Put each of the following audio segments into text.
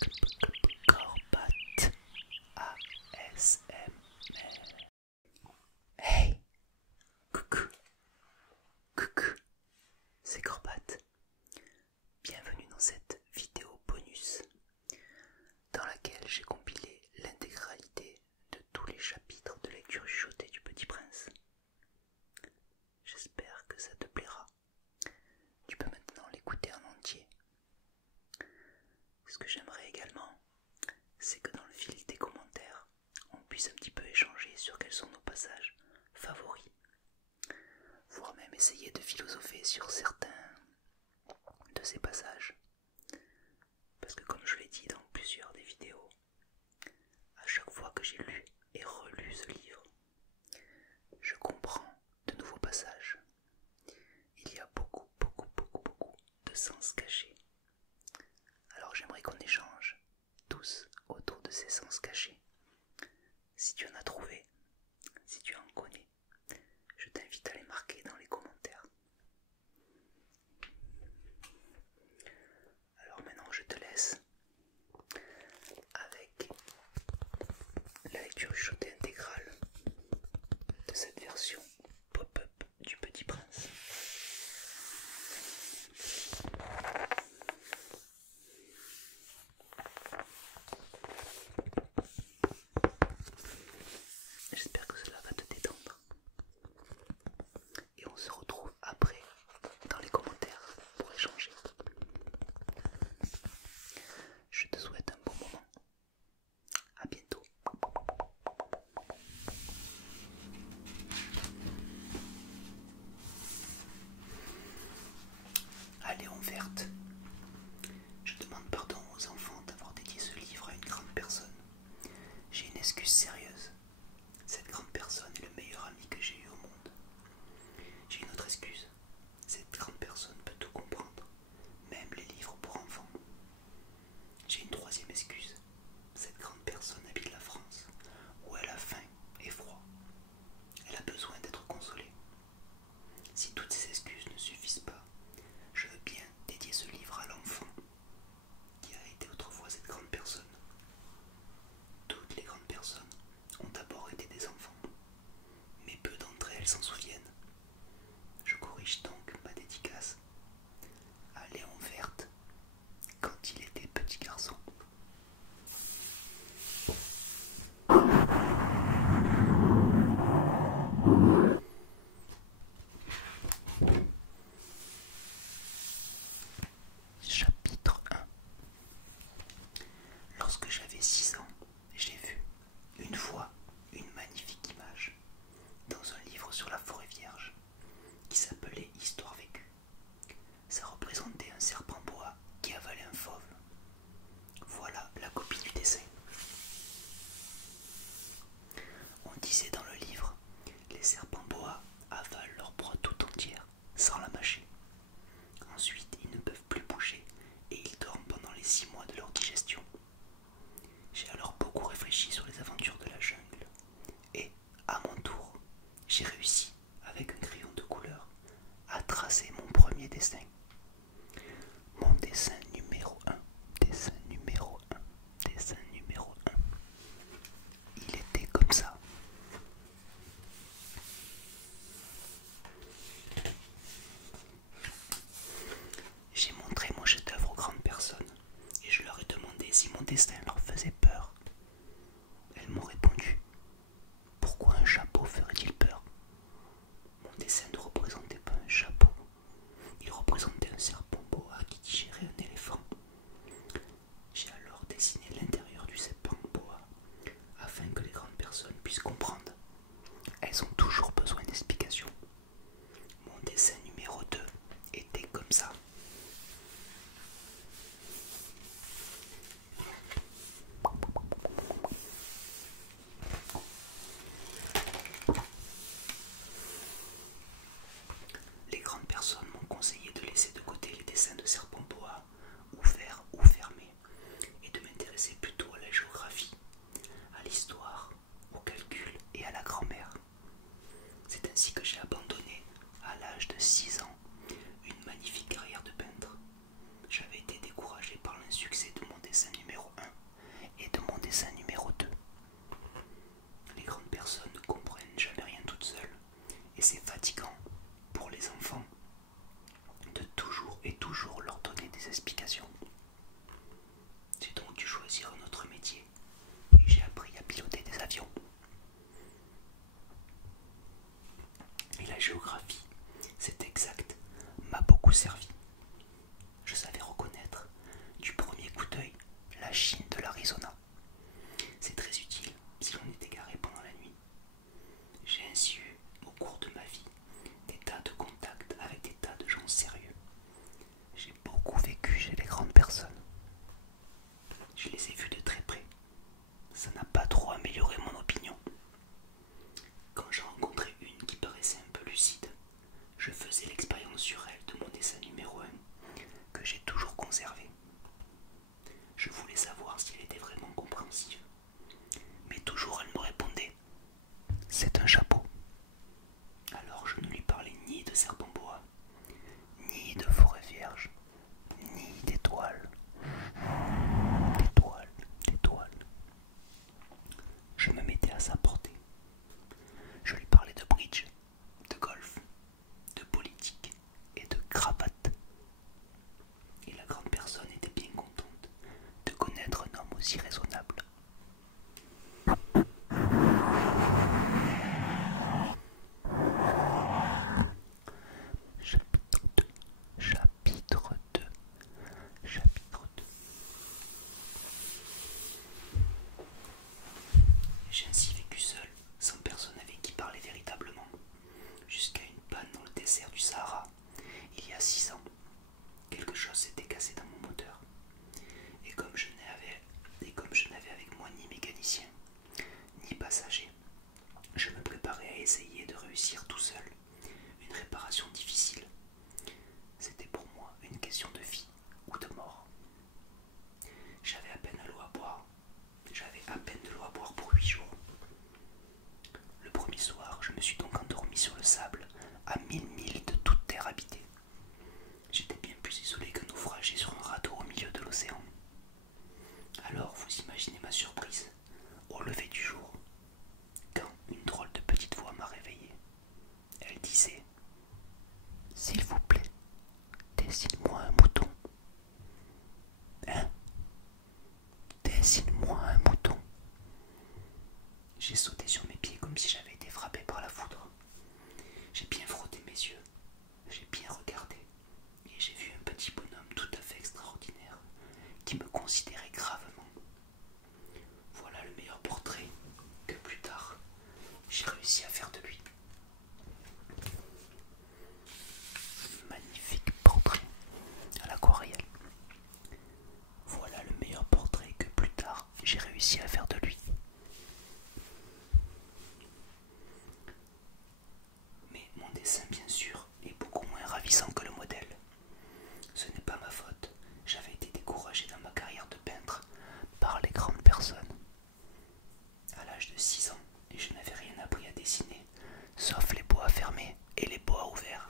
Corbat ASMR. Hey, coucou, c'est Corbat. Bienvenue dans cette vidéo bonus dans laquelle j'ai compilé l'intégralité de tous les chapitres de lecture chuchotée du Petit Prince. J'espère que ça te plaira. Tu peux maintenant l'écouter en entier. Ce que j'aimerais également, c'est que dans le fil des commentaires, on puisse un petit peu échanger sur quels sont nos passages favoris, voire même essayer de philosopher sur certains de ces passages. Parce que comme je l'ai dit dans plusieurs des vidéos, à chaque fois que j'ai lu et relu ce livre, je comprends de nouveaux passages. Il y a beaucoup de sens cachés. Alors j'aimerais qu'on échange tous autour de ces sens cachés. Si tu en as trouvé, si tu en connais, je t'invite à les marquer dans les commentaires. Alors maintenant je te laisse avec la lecture chuchotée intégrale de cette version pop-up du Petit Prince. J'espère que cela va te détendre. Et on se retrouve après dans les commentaires pour échanger. Je te souhaite un bon moment. À bientôt. À Léon Verte. Je demande pardon aux enfants d'avoir dédié ce livre à une grande personne. J'ai une excuse sérieuse. Cette grande personne est le meilleur ami que j'ai eu au monde. J'ai une autre excuse. Cette grande personne peut tout comprendre, même les livres pour enfants. J'ai une troisième excuse. Cette grande personne habite la France, où elle a faim et froid. Elle a besoin d'être consolée. Si toutes ces excuses ne suffisent pas, je veux bien dédier ce livre à l'enfant qui a été autrefois cette grande personne. Toutes les grandes personnes ont d'abord été des enfants, mais peu d'entre elles s'en souviennent. Je corrige donc ma dédicace à Léon Verte quand il était petit garçon. Chapitre 1. Lorsque j'avais 6 ans, j'ai vu, une fois, une magnifique image dans un livre sur la forêt vierge qui s'appelait Histoire vécue. Ça représentait un serpent bois qui avalait un fauve. Voilà la copie du dessin. On disait dans le livre, les serpents bois avalent leur proie tout entière, sans la mâcher. Ensuite, ils ne peuvent plus bouger et ils dorment pendant les 6 mois de leur digestion. J'ai alors beaucoup réfléchi sur les aventures de la jungle. Et, à mon tour, j'ai réussi, avec un crayon de couleur, à tracer mon premier dessin. Mon dessin numéro 1, dessin numéro 1, dessin numéro 1. Il était comme ça. J'ai montré mon chef-d'œuvre aux grandes personnes et je leur ai demandé si mon dessin leur faisait peur. Elles m'ont répondu: pourquoi un chapeau ferait-il peur? Mon dessin ne représentait pas un chapeau, il représentait un serpent boa qui digérait un éléphant. J'ai alors dessiné l'intérieur du serpent boa afin que les grandes personnes puissent comprendre. Elles ont toujours besoin d'explications. Mon dessin numéro 2 était comme ça. la Chine de l'Arizona. C'est très utile si l'on est égaré pendant la nuit. J'ai ainsi eu, au cours de ma vie, des tas de contacts avec des tas de gens sérieux. J'ai beaucoup vécu chez les grandes personnes. Je les ai vus de très près. Ça n'a pas trop amélioré mon opinion. Quand j'en rencontrais une qui paraissait un peu lucide, je faisais l'expérience sur elle de mon dessin numéro 1, que j'ai toujours conservé. Je voulais savoir si elle était vraiment compréhensive. Mais toujours elle me répondait « C'est un chapeau ». Alors je ne lui parlais ni de serpent boa, ni de forêt vierge, ni d'étoiles. D'étoiles. Je me mettais à sa portée. Je lui parlais de bridge, de golf, de politique et de cravate. Et la grande personne était bien contente de connaître un homme aussi raisonnable. Chapitre 2. Chapitre 2. Chapitre 2. J'ai ainsi vécu seul, sans personne avec qui parler véritablement, jusqu'à une panne dans le désert du Sahara, il y a 6 ans. Quelque chose s'était cassé dans mon moteur. Et comme je n'avais avec moi ni mécanicien, ni passager, je me préparais à essayer de réussir tout seul une réparation difficile. C'était pour moi une question de vie ou de mort. J'avais à peine de l'eau à boire. Pour 8 jours. Le premier soir, je me suis donc endormi sur le sable, à 1000 milles de toute terre habitée. J'étais bien plus isolé qu'un naufragé sur un radeau au milieu de l'océan. Alors vous imaginez ma surprise, au lever du jour, quand une drôle de petite voix m'a réveillé. Elle disait « S'il vous plaît, dessine-moi un mouton. » Hein? Dessine-moi un mouton. J'ai sauté sur mes pieds comme si j'avais été frappé par la foudre. J'ai bien frotté mes yeux, j'ai bien regardé, et j'ai vu un petit bonhomme tout à fait extraordinaire qui me considérait gravement. Voilà le meilleur portrait que plus tard j'ai réussi à faire de lui. Magnifique portrait à l'aquarelle. Voilà le meilleur portrait que plus tard j'ai réussi à faire de lui. Mais mon dessin, bien sûr, est beaucoup moins ravissant que le modèle. Ce n'est pas ma faute, j'avais été découragé dans ma carrière de peintre par les grandes personnes. À l'âge de 6 ans, je n'avais rien appris à dessiner, sauf les bois fermés et les bois ouverts.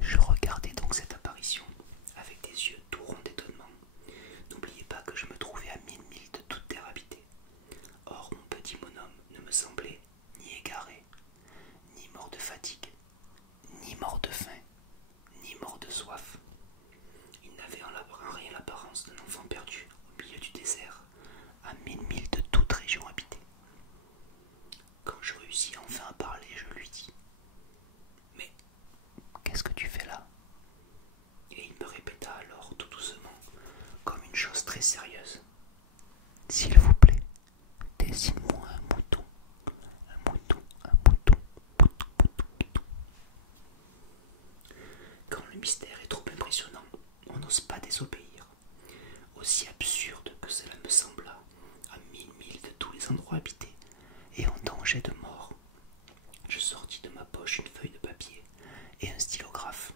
Je regardais donc cette apparition avec des yeux tout ronds d'étonnement. N'oubliez pas que je me trouvais à 1000 milles de toute terre habitée. Or, mon petit bonhomme ne me semblait ni égaré, ni mort de fatigue, ni mort de faim, ni mort de soif. Il n'avait en rien l'apparence d'un enfant perdu au milieu du désert, à 1000 milles de toute région habitée. Quand je réussis enfin à parler, je lui dis « Mais qu'est-ce que tu fais là ?» Et il me répéta alors tout doucement, comme une chose très sérieuse. « S'il vous plaît, dessine-moi un mouton, un mouton, un mouton, mouton, mouton, mouton. » Quand le mystère est trop impressionnant, on n'ose pas désobéir. Aussi absurde que cela me sembla, à 1000 milles de tous les endroits habités, et en danger de mort, je sortis de ma poche une feuille de papier et un stylographe.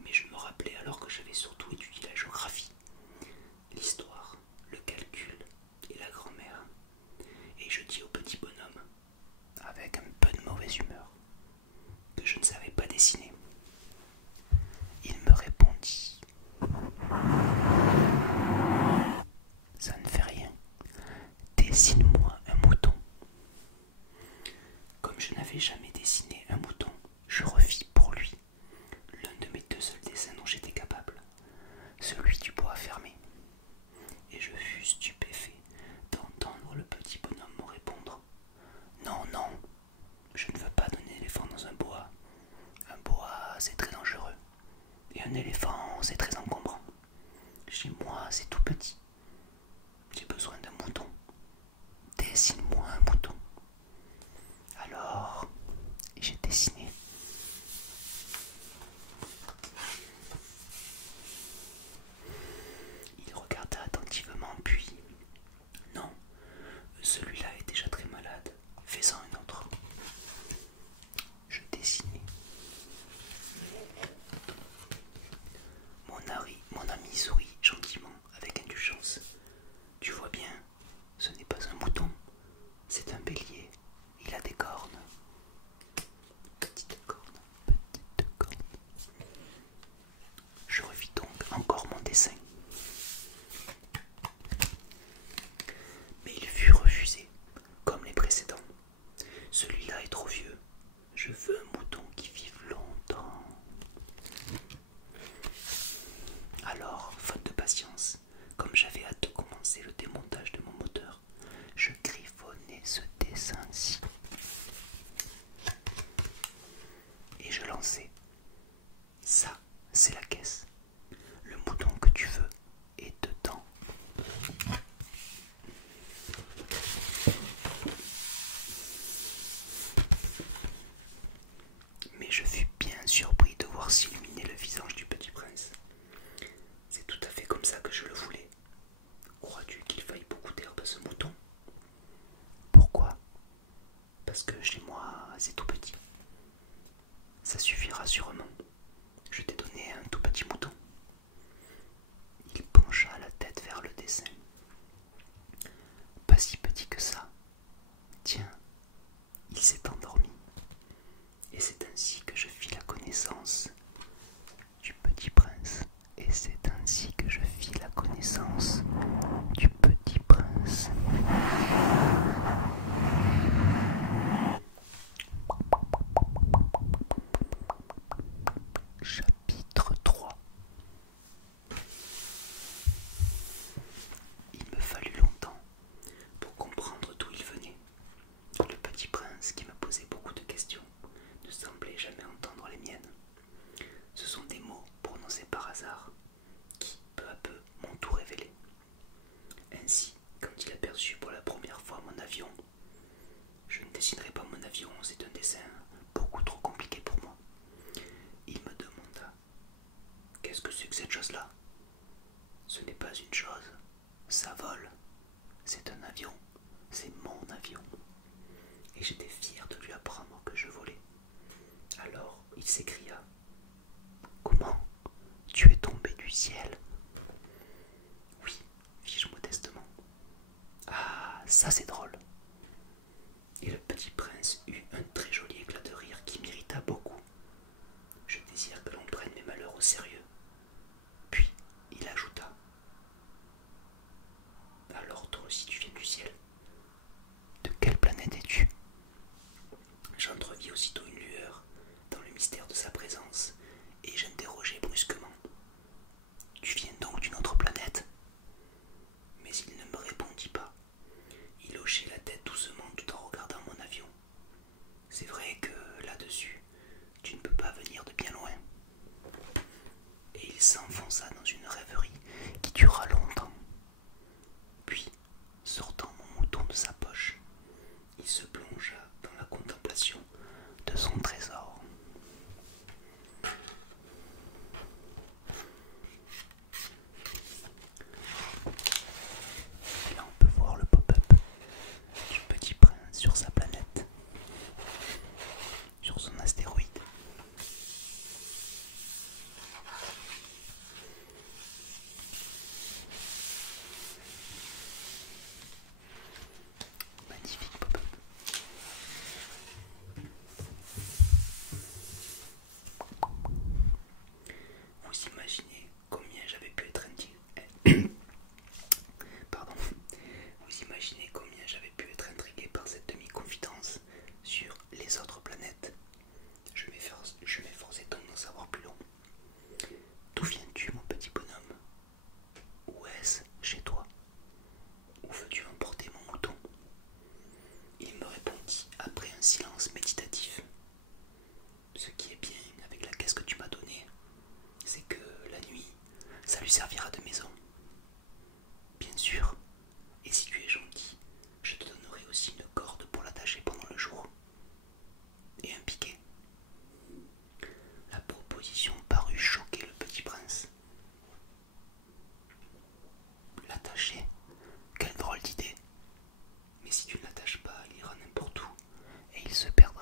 Mais je me rappelais alors que j'avais surtout étudié la géographie, l'histoire, le calcul et la grammaire. Et je dis au petit bonhomme, avec un peu de mauvaise humeur, que je ne savais pas dessiner. Il me répondit « Ça ne fait rien, dessine-moi un mouton. » Comme je n'avais jamais dessiné un mouton, je refis pour lui l'un de mes 2 seuls dessins dont j'étais capable, celui du bois fermé. Et je fus stupéfait d'entendre le petit bonhomme me répondre ainsi. Et je lançais. Ça, c'est la caisse. Le mouton que tu veux est dedans. Mais je fus bien surpris de voir s'illuminer le visage du petit prince. C'est tout à fait comme ça que je le voulais. Crois-tu qu'il faille beaucoup d'herbe à ce mouton? Pourquoi? Parce que chez moi, c'est tout petit. Ça suffira sûrement. Je t'ai donné un tout petit mouton. Il pencha la tête vers le dessin. Pas si petit que ça. Tiens, il s'est endormi. Et c'est ainsi que je fis la connaissance du petit prince. Et c'est ainsi que je fis la connaissance du petit prince. Chapitre 3. Il me fallut longtemps pour comprendre d'où il venait. Le petit prince, qui me posait beaucoup de questions, ne semblait jamais entendre les miennes. Ce sont des mots prononcés par hasard qui, peu à peu, m'ont tout révélé. Ainsi, quand il aperçut pour la première fois mon avion, je ne dessinerai pas mon avion, c'est un dessin beaucoup trop compliqué pour moi. Il me demanda: qu'est-ce que c'est que cette chose-là? Ce n'est pas une chose, ça vole. C'est un avion, c'est mon avion. Et j'étais fier de lui apprendre que je volais. Alors il s'écria: comment? Tu es tombé du ciel? Oui, fis-je modestement. Ah, ça c'est drôle. Et le petit prince eut un très joli éclat de rire qui m'irrita beaucoup. Je désire que l'on prenne mes malheurs au sérieux. Puis il ajouta: alors toi aussi tu viens du ciel? De quelle planète es-tu? J'entrevis aussitôt une lueur dans le mystère de sa présence, et j'interrogeai brusquement: tu viens donc d'une autre planète? Mais il ne me répondit pas. Il hochait la tête doucement tout en regardant mon avion. C'est vrai que là-dessus, tu ne peux pas venir de bien loin. Et il s'enfonça dans une rêverie qui dura longtemps. Puis, sortant mon mouton de sa poche, il se plongea dans la contemplation de son trésor. Et là on peut voir le pop-up du petit prince sur sa planète, sur son astéroïde. Magnifique pop-up. Vous imaginez combien j'avais pu être Pardon. Vous imaginez combien j'avais pu être intrigué par cette demi-confidence sur les autres planètes. Je m'efforçais donc d'en savoir plus long. D'où viens-tu, mon petit bonhomme? Où est-ce chez toi? Où veux-tu emporter mon mouton? Il me répondit après un silence méditatif: ce qui est bien avec la caisse que tu m'as donnée, c'est que la nuit, ça lui servira de maison. Bien sûr, et si tu es gentil, je te donnerai aussi une corde pour l'attacher pendant le jour. Et un piquet. La proposition parut choquer le petit prince. L'attacher? Quelle drôle d'idée! Mais si tu ne l'attaches pas, il ira n'importe où, et il se perdra.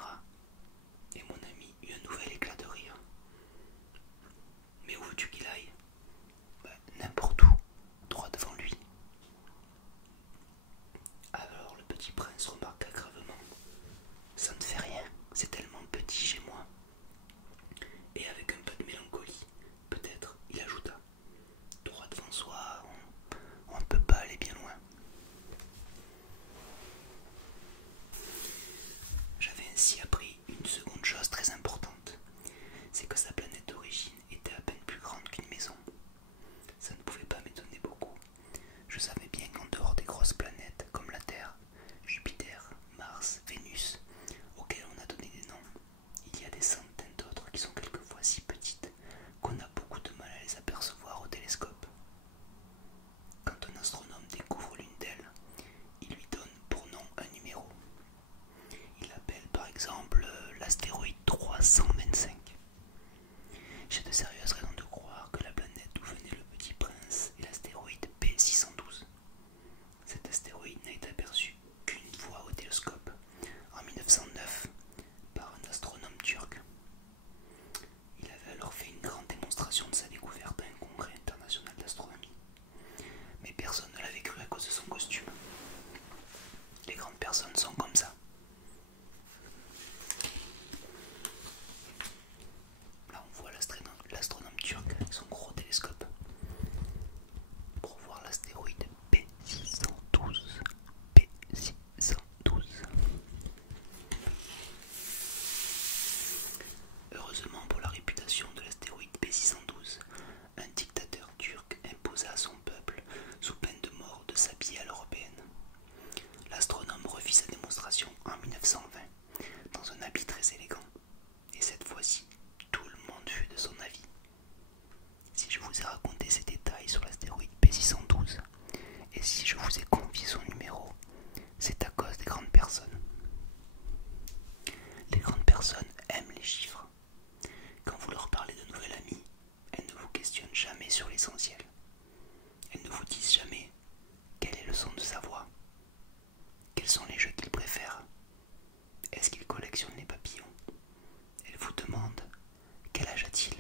l'astéroïde 325. J'ai de sérieuses raisons de croire que la planète d'où venait le Petit Prince est l'astéroïde P612. Cet astéroïde n'a été aperçu qu'une fois au télescope, en 1909, par un astronome turc. Il avait alors fait une grande démonstration de sa découverte à un congrès international d'astronomie. Mais personne ne l'avait cru à cause de son costume. Les grandes personnes sont comme ça. Là on voit l'astronome turc avec son gros télescope pour voir l'astéroïde P612. P612. Heureusement pour la réputation de l'astéroïde P612, un dictateur turc imposa à son peuple, sous peine de mort, de s'habiller à l'européenne. L'astronome refit sa démonstration en 1920 dans un habit très élégant, et cette fois-ci, tout le monde fut de son avis. Si je vous ai raconté ces détails sur l'astéroïde P612, et si je vous ai confié son numéro, c'est à cause des grandes personnes. Les grandes personnes aiment les chiffres. Quand vous leur parlez de nouvel ami, elles ne vous questionnent jamais sur l'essentiel. Elles ne vous disent jamais quel est le son de sa voix, quels sont les jeux qu'il préfère, est-ce qu'il collectionne les papillons. Elles vous demandent quel âge a-t-il,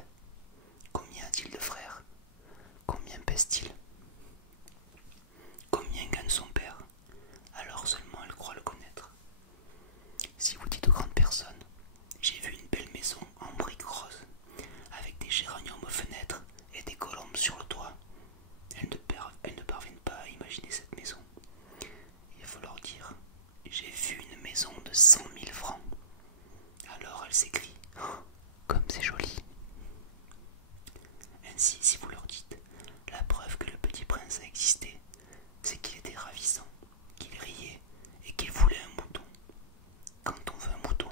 combien a-t-il de frères, combien pèse-t-il, combien gagne son père. Alors seulement elles croient le connaître. Si vous dites aux grandes personnes, j'ai vu une belle maison en briques roses, avec des géraniums aux fenêtres et des colombes sur le toit, elles ne parviennent pas à imaginer cette maison. Il faut leur dire, j'ai vu une maison de 100 000 francs. Alors elles s'écrient, oh, comme c'est joli. Ainsi, si vous leur dites, la preuve que le Petit Prince a existé, c'est qu'il était ravissant, qu'il riait et qu'il voulait un mouton. Quand on veut un mouton,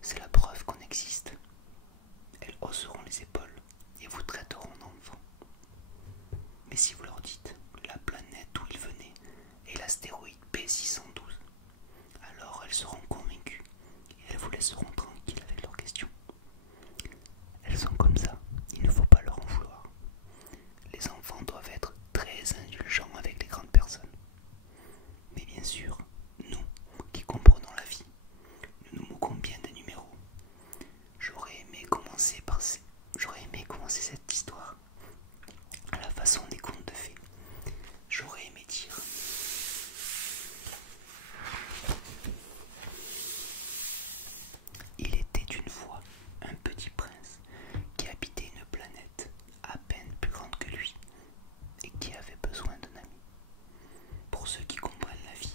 c'est la preuve qu'on existe. Elles hausseront les épaules et vous traiteront d'enfant. Mais si vous leur dites, la planète d'où il venait est l'astéroïde P612, alors elles seront convaincues et elles vous laisseront tranquille avec leurs questions. Elles sont comme ça, il ne faut pas leur en vouloir. Les enfants doivent être très indulgents avec les grandes personnes. Mais bien sûr, nous, qui comprenons la vie, nous nous moquons bien des numéros. J'aurais aimé commencer cette histoire à la façon des contes de fées. J'aurais aimé dire: il était une fois un petit prince qui habitait une planète à peine plus grande que lui et qui avait besoin d'un ami. Pour ceux qui comprennent la vie,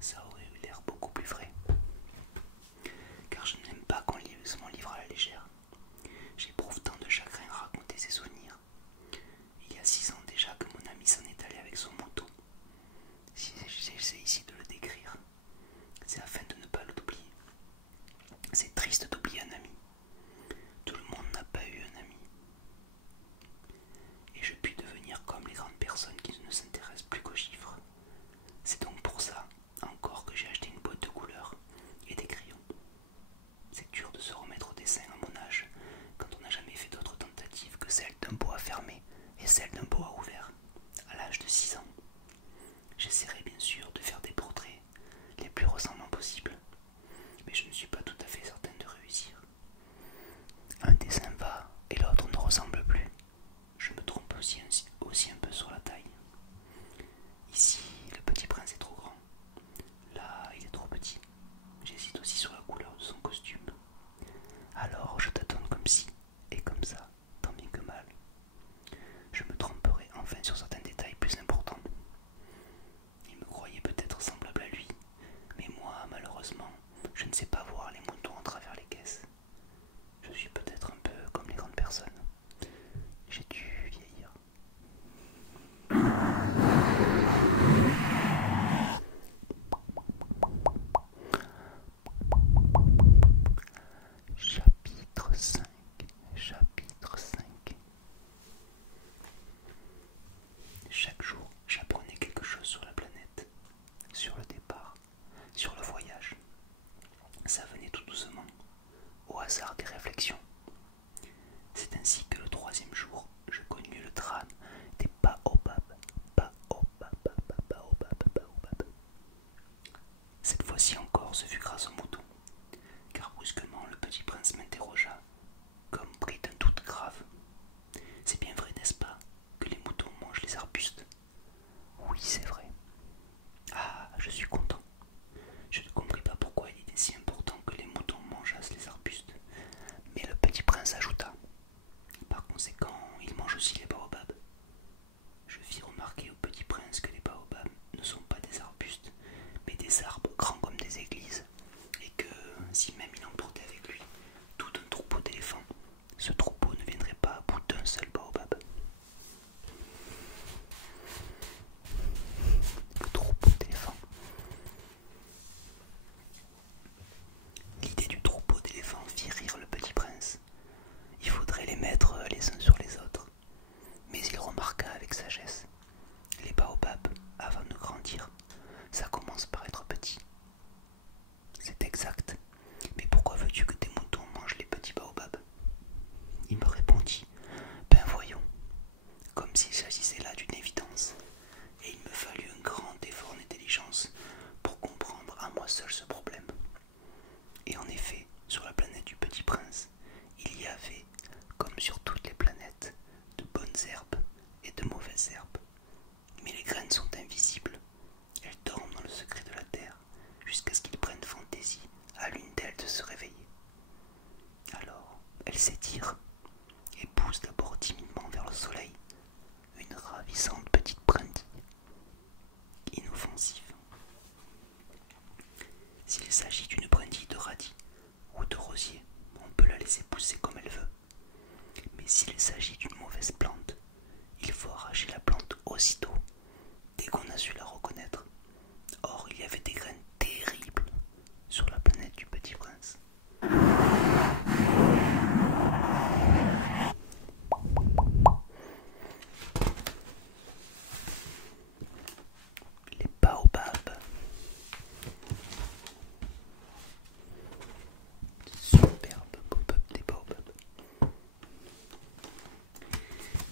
ça aurait eu l'air beaucoup plus vrai. Car je n'aime pas qu'on lise mon livre à la légère. J'éprouve tant de chagrin à raconter ses souvenirs. Il y a 6 ans déjà que mon ami s'en est allé avec son moto. Si j'essaie ici de le décrire, c'est afin de ne pas l'oublier. C'est triste d'oublier un ami. Tout le monde n'a pas eu un ami. Et je puis devenir comme les grandes personnes qui ne s'intéressent plus qu'aux chiffres. C'est donc pour ça, encore, que j'ai acheté une boîte de couleurs et des crayons. C'est dur de se remettre au dessin à mon âge, quand on n'a jamais fait d'autres tentatives que celle d'un boa fermé et celle d'un boa ouvert, à l'âge de 6 ans. J'essaierai bien sûr de faire des portraits les plus ressemblants possibles, mais je ne suis pas tout à fait certaine de réussir. Un dessin va et l'autre ne ressemble plus. Je me trompe aussi un peu sur la taille. Ici, le Petit Prince est trop grand. Là, il est trop petit. J'hésite aussi sur la couleur de son costume. Alors, je tâtonne comme ci et comme ça, tant bien que mal. Je me tromperai enfin sur certains détails plus importants. Il me croyait peut-être semblable à lui, mais moi, malheureusement, je ne sais pas voir les moutons à travers les caisses. Je suis peut-être un peu comme les grandes personnes. J'ai dû vieillir. Chapitre 5. Chapitre 5. Chaque jour, j'apprenais quelque chose sur la planète, sur le départ, sur le voyage. Ça venait tout doucement, au hasard des réflexions. C'est ainsi que le troisième jour, je connus le drame des baobabs. Baobab. Cette fois-ci encore, ce fut grâce au mouton, car brusquement le petit prince m'interrogea, comme pris d'un doute grave. C'est bien vrai, n'est-ce pas, que les moutons mangent les arbustes? Oui, c'est vrai. Ah, je suis content. Je ne compris pas pourquoi il était si important que les moutons mangeassent les arbustes. Mais le petit prince ajouta: par conséquent, ils mangent aussi les baobabs. Je fis remarquer au petit prince que les baobabs ne sont pas des arbustes, mais des arbres grands comme des églises, et que, si même il emportait avec lui tout un troupeau d'éléphants, ce troupeau ne viendrait pas à bout d'un seul baobab. Le troupeau d'éléphants. L'idée du troupeau d'éléphants fit rire le petit prince. Il faudrait les mettre les uns sur les autres. Mais il remarqua avec sagesse: les baobabs, avant de grandir, ça commence par être petit. C'est exact. Mais pourquoi veux-tu que tes moutons mangent les petits baobabs? Il me répondit: ben voyons, comme s'il s'agissait là d'une évidence. Et il me fallut un grand effort d'intelligence pour comprendre à moi seul ce problème. Et en effet, sur la planète du Petit Prince, il y avait, comme sur toutes les planètes, de bonnes herbes et de mauvaises herbes. Mais les graines sont invisibles. Elles dorment dans le secret de la terre jusqu'à ce qu'il prenne fantaisie à l'une d'elles de se réveiller. Alors, elles s'étirent et poussent d'abord timidement vers le soleil une ravissante petite brindille, inoffensive. S'il s'agit d'une brindille de radis ou de rosier, on peut la laisser pousser comme elle veut. Mais s'il s'agit d'une mauvaise plante, il faut arracher la plante aussitôt, dès qu'on a su la reconnaître. Or, il y avait des graines terribles sur la planète du Petit Prince. Les baobabs. Superbe pop-up des baobabs.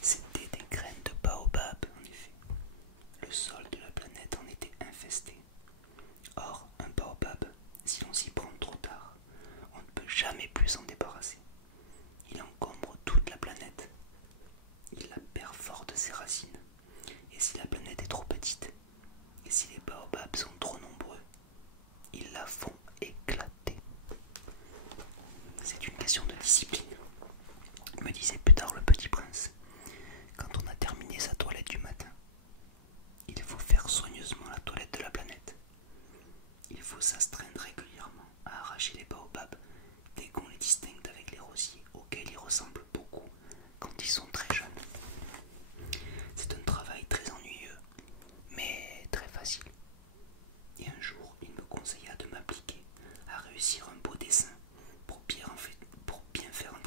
C'était des graines de baobab, en effet. Le sol de la planète en était infesté. Or, un baobab, si on s'y prend trop tard, on ne peut jamais plus s'en débarrasser. Il encombre toute la planète. Il la perd fort de ses racines. Et si la planète est trop petite, et si les baobabs sont trop nombreux, ils la font éclater. C'est une question de discipline, me disait plus tard le petit prince. Quand on a terminé sa toilette du matin, il faut faire soigneusement la toilette de la planète. Il faut s'astreindre régulièrement à arracher les baobabs dès qu'on les distingue avec les rosiers auxquels ils ressemblent beaucoup quand ils sont très jeunes. C'est un travail très ennuyeux, mais très facile. Et un jour, il me conseilla de m'appliquer à réussir un beau dessin pour bien faire un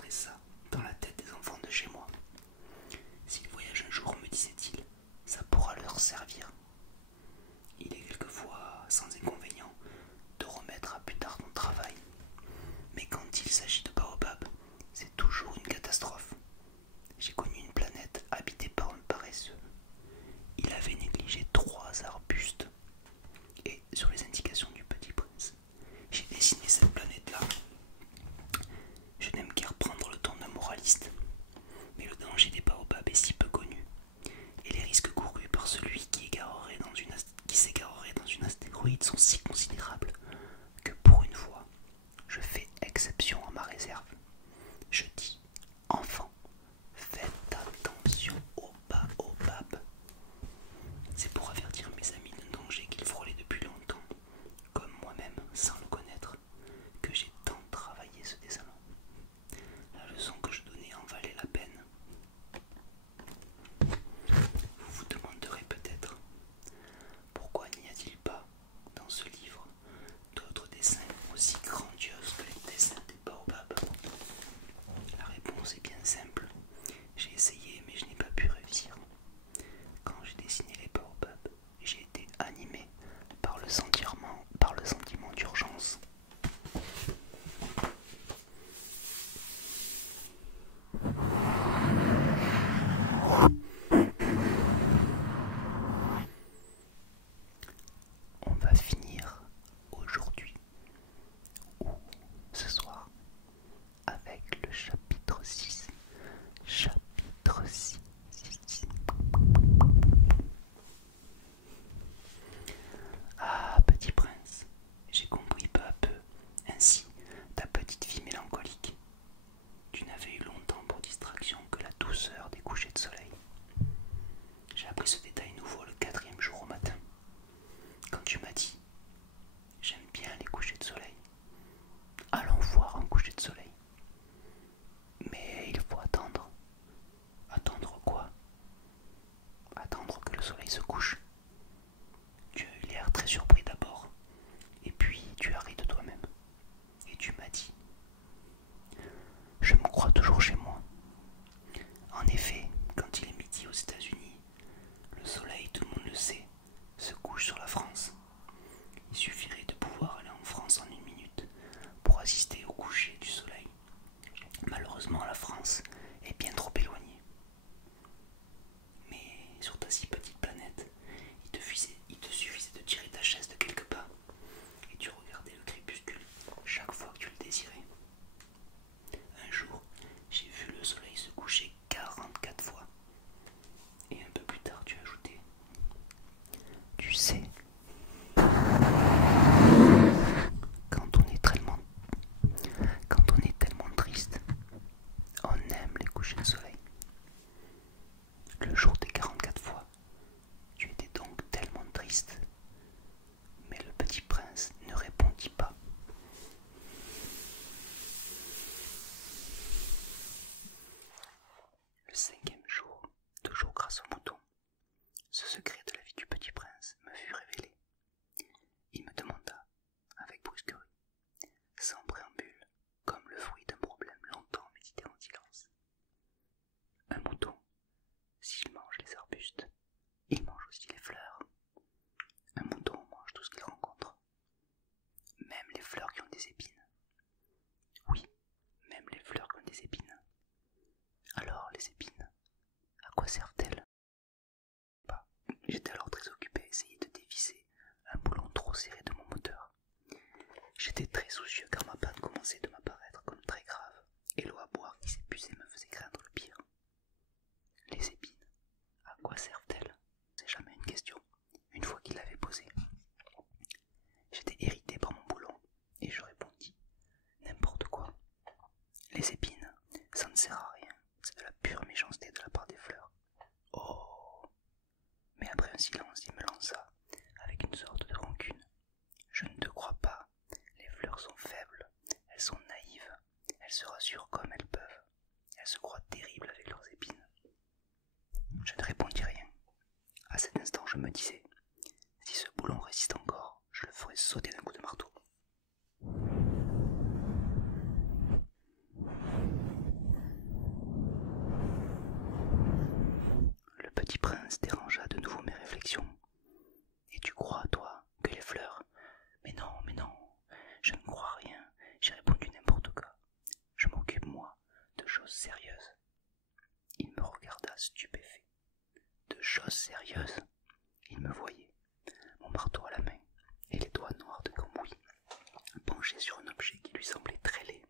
silence, il me lança, avec une sorte de rancune. Je ne te crois pas. Les fleurs sont faibles, elles sont naïves, elles se rassurent comme elles peuvent. Elles se croient terribles avec leurs épines. Je ne répondis rien. À cet instant, je me disais, si ce boulon résiste encore, je le ferai sauter d'un coup de marteau. Le petit prince dérangea de nouveau mes réflexions. Et tu crois, toi, que les fleurs... Mais non, je ne crois rien, j'ai répondu n'importe quoi. Je m'occupe, moi, de choses sérieuses. Il me regarda stupéfait. De choses sérieuses? Il me voyait, mon marteau à la main, et les doigts noirs de cambouis, penché sur un objet qui lui semblait très laid.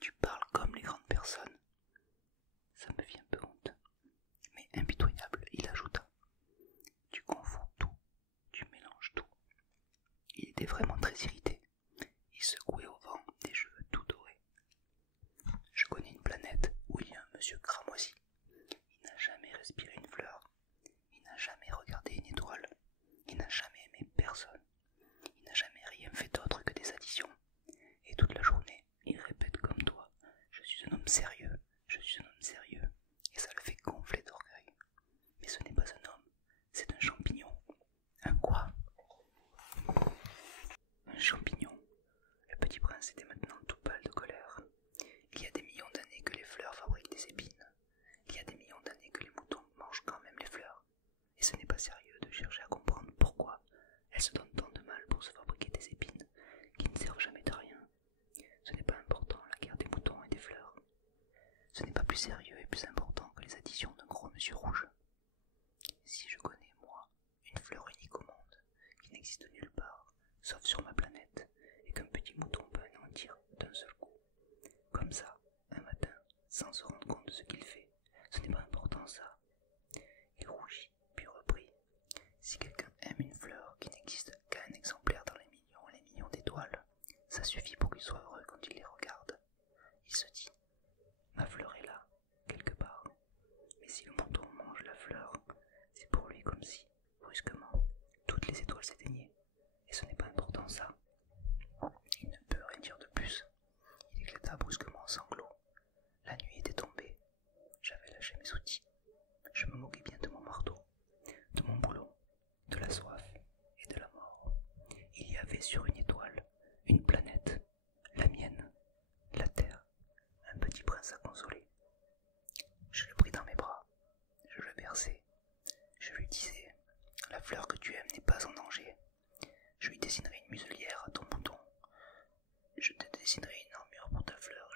Tu parles comme les grandes personnes. Ça me fit un peu honte. Mais impitoyable, il ajouta. Tu confonds tout, tu mélanges tout. Il était vraiment très irrité. Il secouait au vent des cheveux tout dorés. Je connais une planète où il y a un monsieur cramoisi. Il n'a jamais respiré une fleur. Il n'a jamais regardé une étoile. Il n'a jamais aimé personne. Il n'a jamais rien fait d'autre que des additions. Et toute la journée, il répète comme toi. Je suis un homme sérieux, je suis un homme sérieux. Et ça le fait gonfler d'orgueil. Mais ce n'est pas un homme, c'est un champignon. Un quoi? Un champignon. Le petit prince était maintenant tout pâle de colère. Il y a des millions d'années que les fleurs fabriquent des épines. Il y a des millions d'années que les moutons mangent quand même les fleurs. Et ce n'est pas sérieux de chercher à comprendre pourquoi elles se donnent tant de mal pour se fabriquer des épines qui ne servent jamais de rien. Ce n'est pas important la guerre des moutons et des fleurs. Ce n'est pas plus sérieux et plus important que les additions d'un gros monsieur rouge. Si je connais, moi, une fleur unique au monde, qui n'existe nulle part, sauf sur ma planète, et qu'un petit mouton peut anéantir d'un seul coup, comme ça, un matin, sans se rendre compte de ce qu'il fait, ce n'est pas important ça. Il rougit, puis reprit. Si quelqu'un aime une fleur qui n'existe qu'un exemplaire dans les millions d'étoiles, ça suffit pour qu'il soit heureux quand il les regarde. Il se dit, ma fleur est là, quelque part. Mais si le mouton mange la fleur, c'est pour lui comme si, brusquement, toutes les étoiles s'éteignaient. Et ce n'est pas important ça. Il ne peut rien dire de plus. Il éclata brusquement en sanglots. La nuit était tombée. J'avais lâché mes outils. Je me moquais bien de mon marteau, de mon boulot, de la soif et de la mort. Il y avait sur une étoile, une planète, la mienne, la terre, un petit prince à consoler. Je le pris dans mes bras, je le berçai, je lui disais, la fleur que tu aimes n'est pas en danger. Je lui dessinerai une muselière à ton bouton. Je te dessinerai une armure pour ta fleur.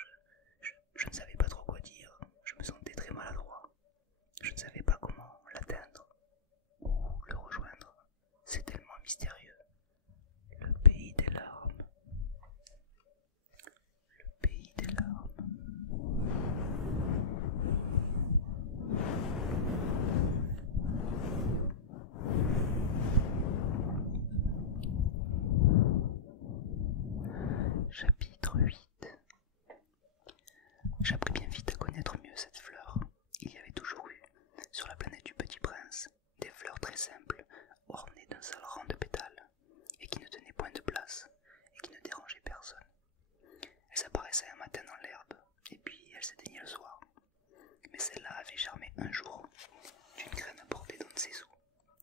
Je ne savais pas trop quoi dire, je me sentais très maladroit. Je ne savais pas comment l'atteindre ou le rejoindre. C'est tellement mystérieux. Le pays des larmes. Le pays des larmes. Chapitre 8. J'appris bien vite à connaître mieux cette fleur. Il y avait toujours eu, sur la planète du Petit Prince, des fleurs très simples, ornées d'un seul rang de pétales, et qui ne tenaient point de place, et qui ne dérangeaient personne. Elles apparaissaient un matin dans l'herbe, et puis elles s'éteignaient le soir. Mais celle-là avait germé un jour d'une graine apportée dans ses os,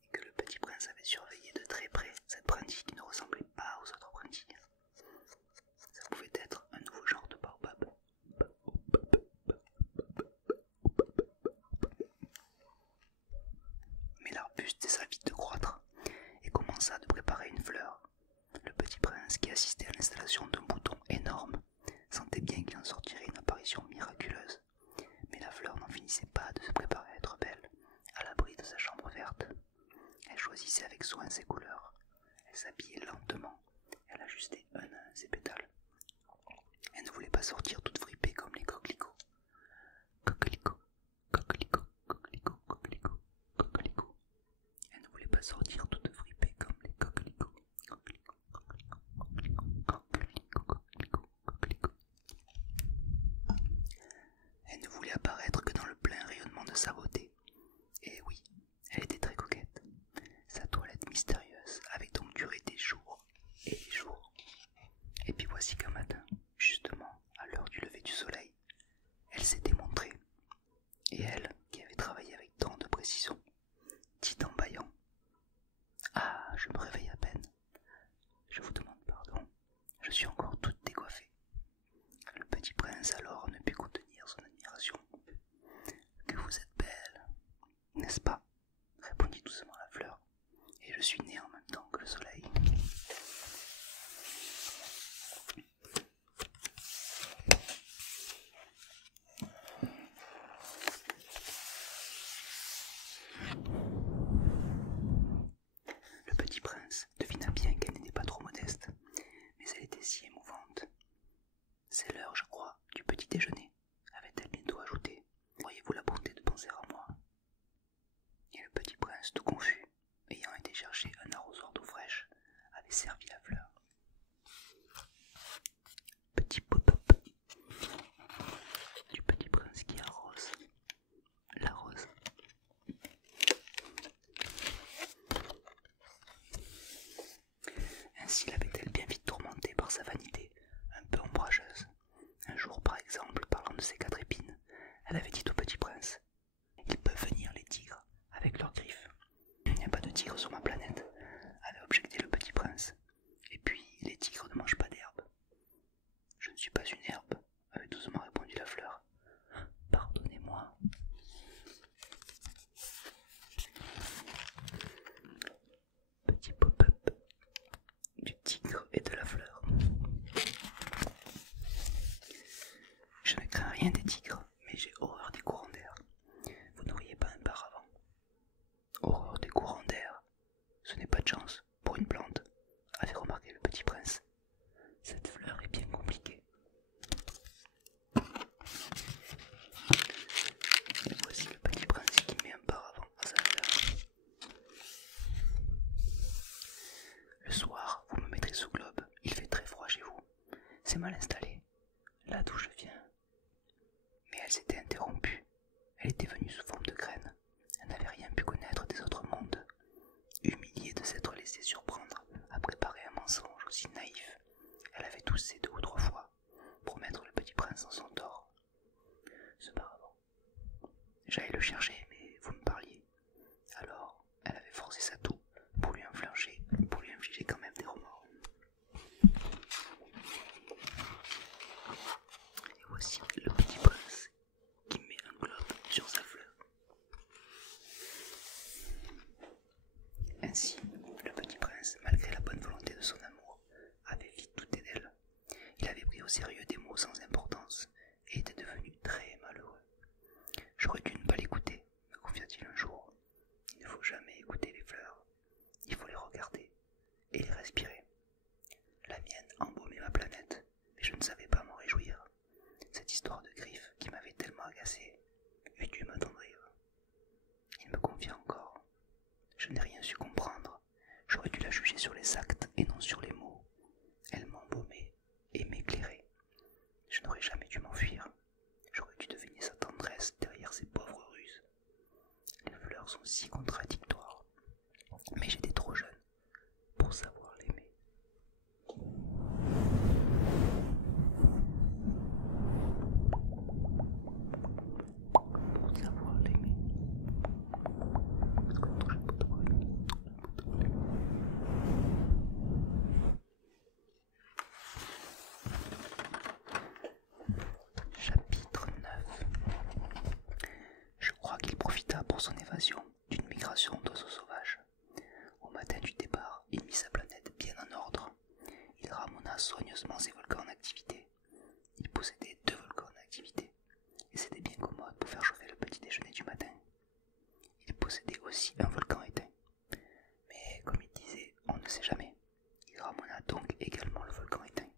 et que le Petit Prince avait surveillé de très près cette brindille qui ne ressemblait pas aux autres brindilles. Ça pouvait être un nouveau genre de baobab. Mais l'arbuste cessa vite de croître et commença de préparer une fleur. Le Petit Prince, qui assistait à l'installation d'un bouton énorme, sentait bien qu'il en sortirait une apparition miraculeuse. Mais la fleur n'en finissait pas de se préparer à être belle, à l'abri de sa chambre verte. Elle choisissait avec soin ses couleurs. Elle s'habillait lentement. Elle ajustait un à un ses pétales. Elle ne voulait pas sortir toute fripée comme les coquelicots. Coquelicot, coquelicot, coquelicot, coquelicot, coquelicot. Elle ne voulait pas sortir toute fripée comme les coquelicots. Coquelicot, coquelicot, coquelicot, coquelicot, coquelicot, coquelicot. Elle ne voulait apparaître que dans le plein rayonnement de sa beauté. Et oui, elle était très voici qu'un matin, justement à l'heure du lever du soleil, elle s'était montrée. Et elle, qui avait travaillé avec tant de précision, dit en bâillant: Ah, je me réveille à peine. Je vous demande pardon, je suis encore toute décoiffée. Le petit prince alors ne put contenir son admiration. Que vous êtes belle, n'est-ce pas? Répondit doucement la fleur. Et je suis née en même temps que le soleil. Le petit prince devina bien qu'elle n'était pas trop modeste, mais elle était si émouvante. C'est l'heure, je crois, du petit déjeuner, avait-elle bientôt ajouté. Auriez-vous la bonté de penser à moi? Et le petit prince, tout confus, ayant été chercher un arrosoir d'eau fraîche, avait servi la fleur. Petit pop-up du petit prince qui arrose la rose. Ainsi l'avait-elle bien vite tourmentée par sa vanité, un peu ombrageuse. Un jour, par exemple, parlant de ses 4 épines, elle avait dit au petit prince: Ils peuvent venir, les tigres, avec leurs griffes. Il n'y a pas de tigres sur ma planète, avait objecté le petit prince. Et puis, les tigres ne mangent pas d'herbe. Je ne suis pas une herbe, avait doucement répondu la fleur. Pardonnez-moi. Petit pop-up du tigre et de la fleur. Je ne crains rien des tigres, mais j'ai horreur des courants d'air. Vous n'auriez pas un paravent? Horreur des courants d'air, ce n'est pas de chance pour une plante, avait remarqué le petit prince. Cette fleur est bien compliquée. Et voici le petit prince qui met un paravent à sa fleur. Le soir, vous me mettrez sous globe, il fait très froid chez vous. C'est mal installé, là d'où je viens. Mais elle s'était interrompue. Elle était venue sous forme de graine. Elle n'avait rien pu connaître des autres mondes. Humiliée de s'être laissée surprendre à préparer un mensonge aussi naïf, elle avait toussé 2 ou 3 fois pour mettre le petit prince dans son tort. Ce paravent, j'allais le chercher, mais vous me parliez. Alors, elle avait forcé sa toux pour lui infliger quand même des remords. Et voici le petit prince qui met un globe sur sa fleur. Ainsi, le petit prince, malgré la bonne volonté de son amour, avait vite douté d'elle. Il avait pris au sérieux des mots sans importance et était devenu très malheureux. J'aurais dû ne pas l'écouter, me confia-t-il un jour. Il ne faut jamais écouter les fleurs, il faut les regarder et les respirer. La mienne embaumait ma planète, mais je ne savais pas m'en réjouir. Cette histoire de griffes qui m'avait tellement agacé eût dû m'attendrir. Il me confia encore. Je n'ai rien su comprendre. J'aurais dû la juger sur les actes et non sur les mots. Elle m'embaumait et m'éclairait. Je n'aurais jamais dû m'enfuir. J'aurais dû deviner sa tendresse derrière ses pauvres ruses. Les fleurs sont si contradictoires. Mais j'étais trop jeune pour savoir l'aimer. Pour savoir l'aimer. Chapitre 9. Je crois qu'il profita pour son évasion d'une migration d'oiseaux sauvages. Au matin du départ, il mit sa planète bien en ordre. Il ramena soigneusement ses volcans en activité. Il possédait 2 volcans en activité, et c'était bien commode pour faire chauffer le petit déjeuner du matin. Il possédait aussi un volcan éteint. Mais comme il disait, on ne sait jamais. Il ramena donc également le volcan éteint.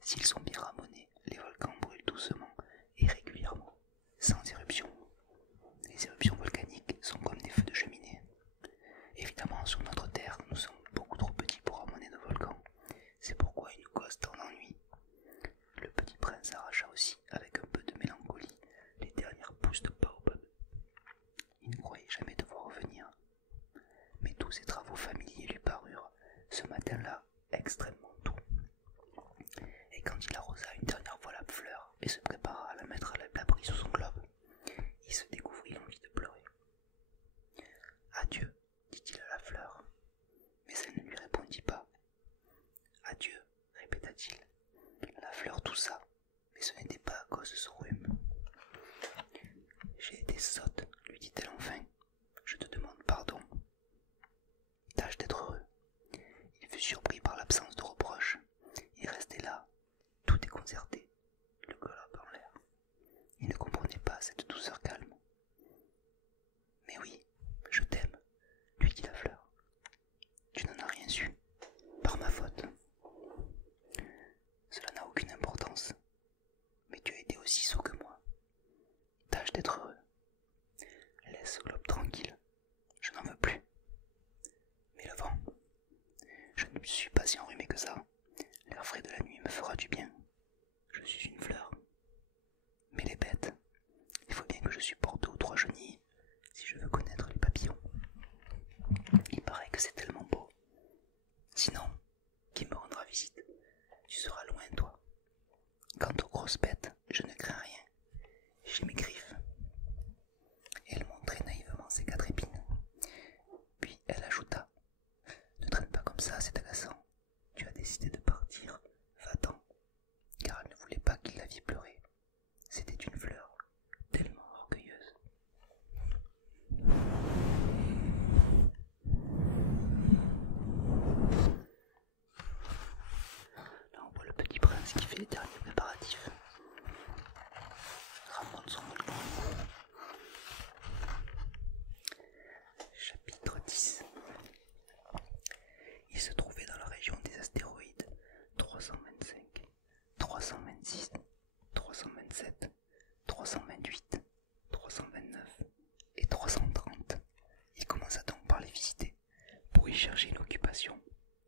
S'ils sont bien ramonés, les volcans brûlent doucement et régulièrement, sans éruption. Les éruptions volcaniques sont comme des feux de cheminée. Évidemment, sur notre Terre, nous sommes beaucoup trop petits pour ramener nos volcans. C'est pourquoi ils nous causent tant d'ennuis. Le petit prince arracha aussi, avec un peu de mélancolie, les dernières pousses de baobab. Il ne croyait jamais devoir revenir. Mais tous ses travaux familiers lui parurent, ce matin-là, extrêmement doux. pris sous son globe. Il se découvrit l'envie de pleurer. Adieu, dit-il à la fleur, mais elle ne lui répondit pas. Adieu, répéta-t-il. La fleur toussa, mais ce n'était pas à cause de son rhume. J'ai été sotte, lui dit-elle enfin. Je te demande pardon. Tâche d'être heureux. Il fut surpris par l'absence de reproche. Il restait là, tout déconcerté, le globe en l'air. Il ne comprenait pas cette douceur calme. Mais oui, je t'aime, lui dit la fleur. Tu n'en as rien su, par ma faute. Cela n'a aucune importance, mais tu as été aussi sot que moi. Tâche d'être heureux. Laisse ce globe tranquille, je n'en veux plus. Mais le vent, je ne suis pas si enrhumé que ça. L'air frais de la nuit me fera du bien. Je suis une fleur. Mais les bêtes, il faut bien que je supporte 2 ou 3 chenilles si je veux connaître les papillons. Il paraît que c'est tellement beau. Sinon, qui me rendra visite? Tu seras loin, toi. Quant aux grosses bêtes, je ne crains rien. J'ai mes griffes. Et elle montrait naïvement ses 4 épines. Puis elle ajouta: ne traîne pas comme ça, c'est agaçant. Tu as décidé de partir, va-t'en. Car elle ne voulait pas qu'il la vît pleurer. C'était une fleur tellement orgueilleuse. Là on voit le petit prince qui fait les derniers préparatifs. Remonte son volcan. Chapitre 10. Il se trouvait dans la région des astéroïdes 325, 326, 327, 328, 329 et 330. Il commença donc par les visiter, pour y chercher une occupation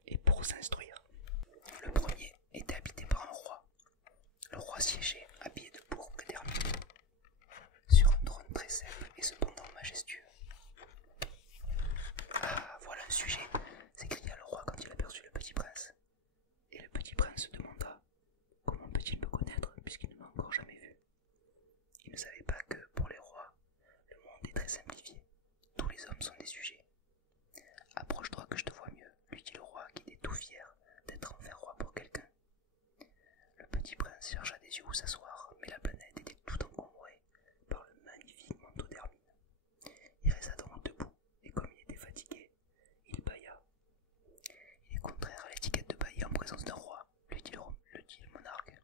et pour s'instruire. Le premier était habité par un roi. Le roi siégeait, habillé de pourpre et d'hermine, sur un trône très simple et cependant majestueux. Ah, voilà un sujet, s'écria le roi quand il aperçut le petit prince. Et le petit prince se demanda: comment peut-il me connaître puisqu'il ne m'a encore jamais vu? Il ne savait pas que, pour les rois, le monde est très simplifié. Tous les hommes sont des sujets. Approche-toi que je te vois mieux, lui dit le roi qui était tout fier d'être enfin roi pour quelqu'un. Le petit prince chercha des yeux où s'asseoir, mais la planète était tout encombrée par le magnifique manteau d'hermine. Il resta donc debout, et comme il était fatigué, il bâilla. Il est contraire à l'étiquette de bâiller en présence d'un roi, lui dit le monarque.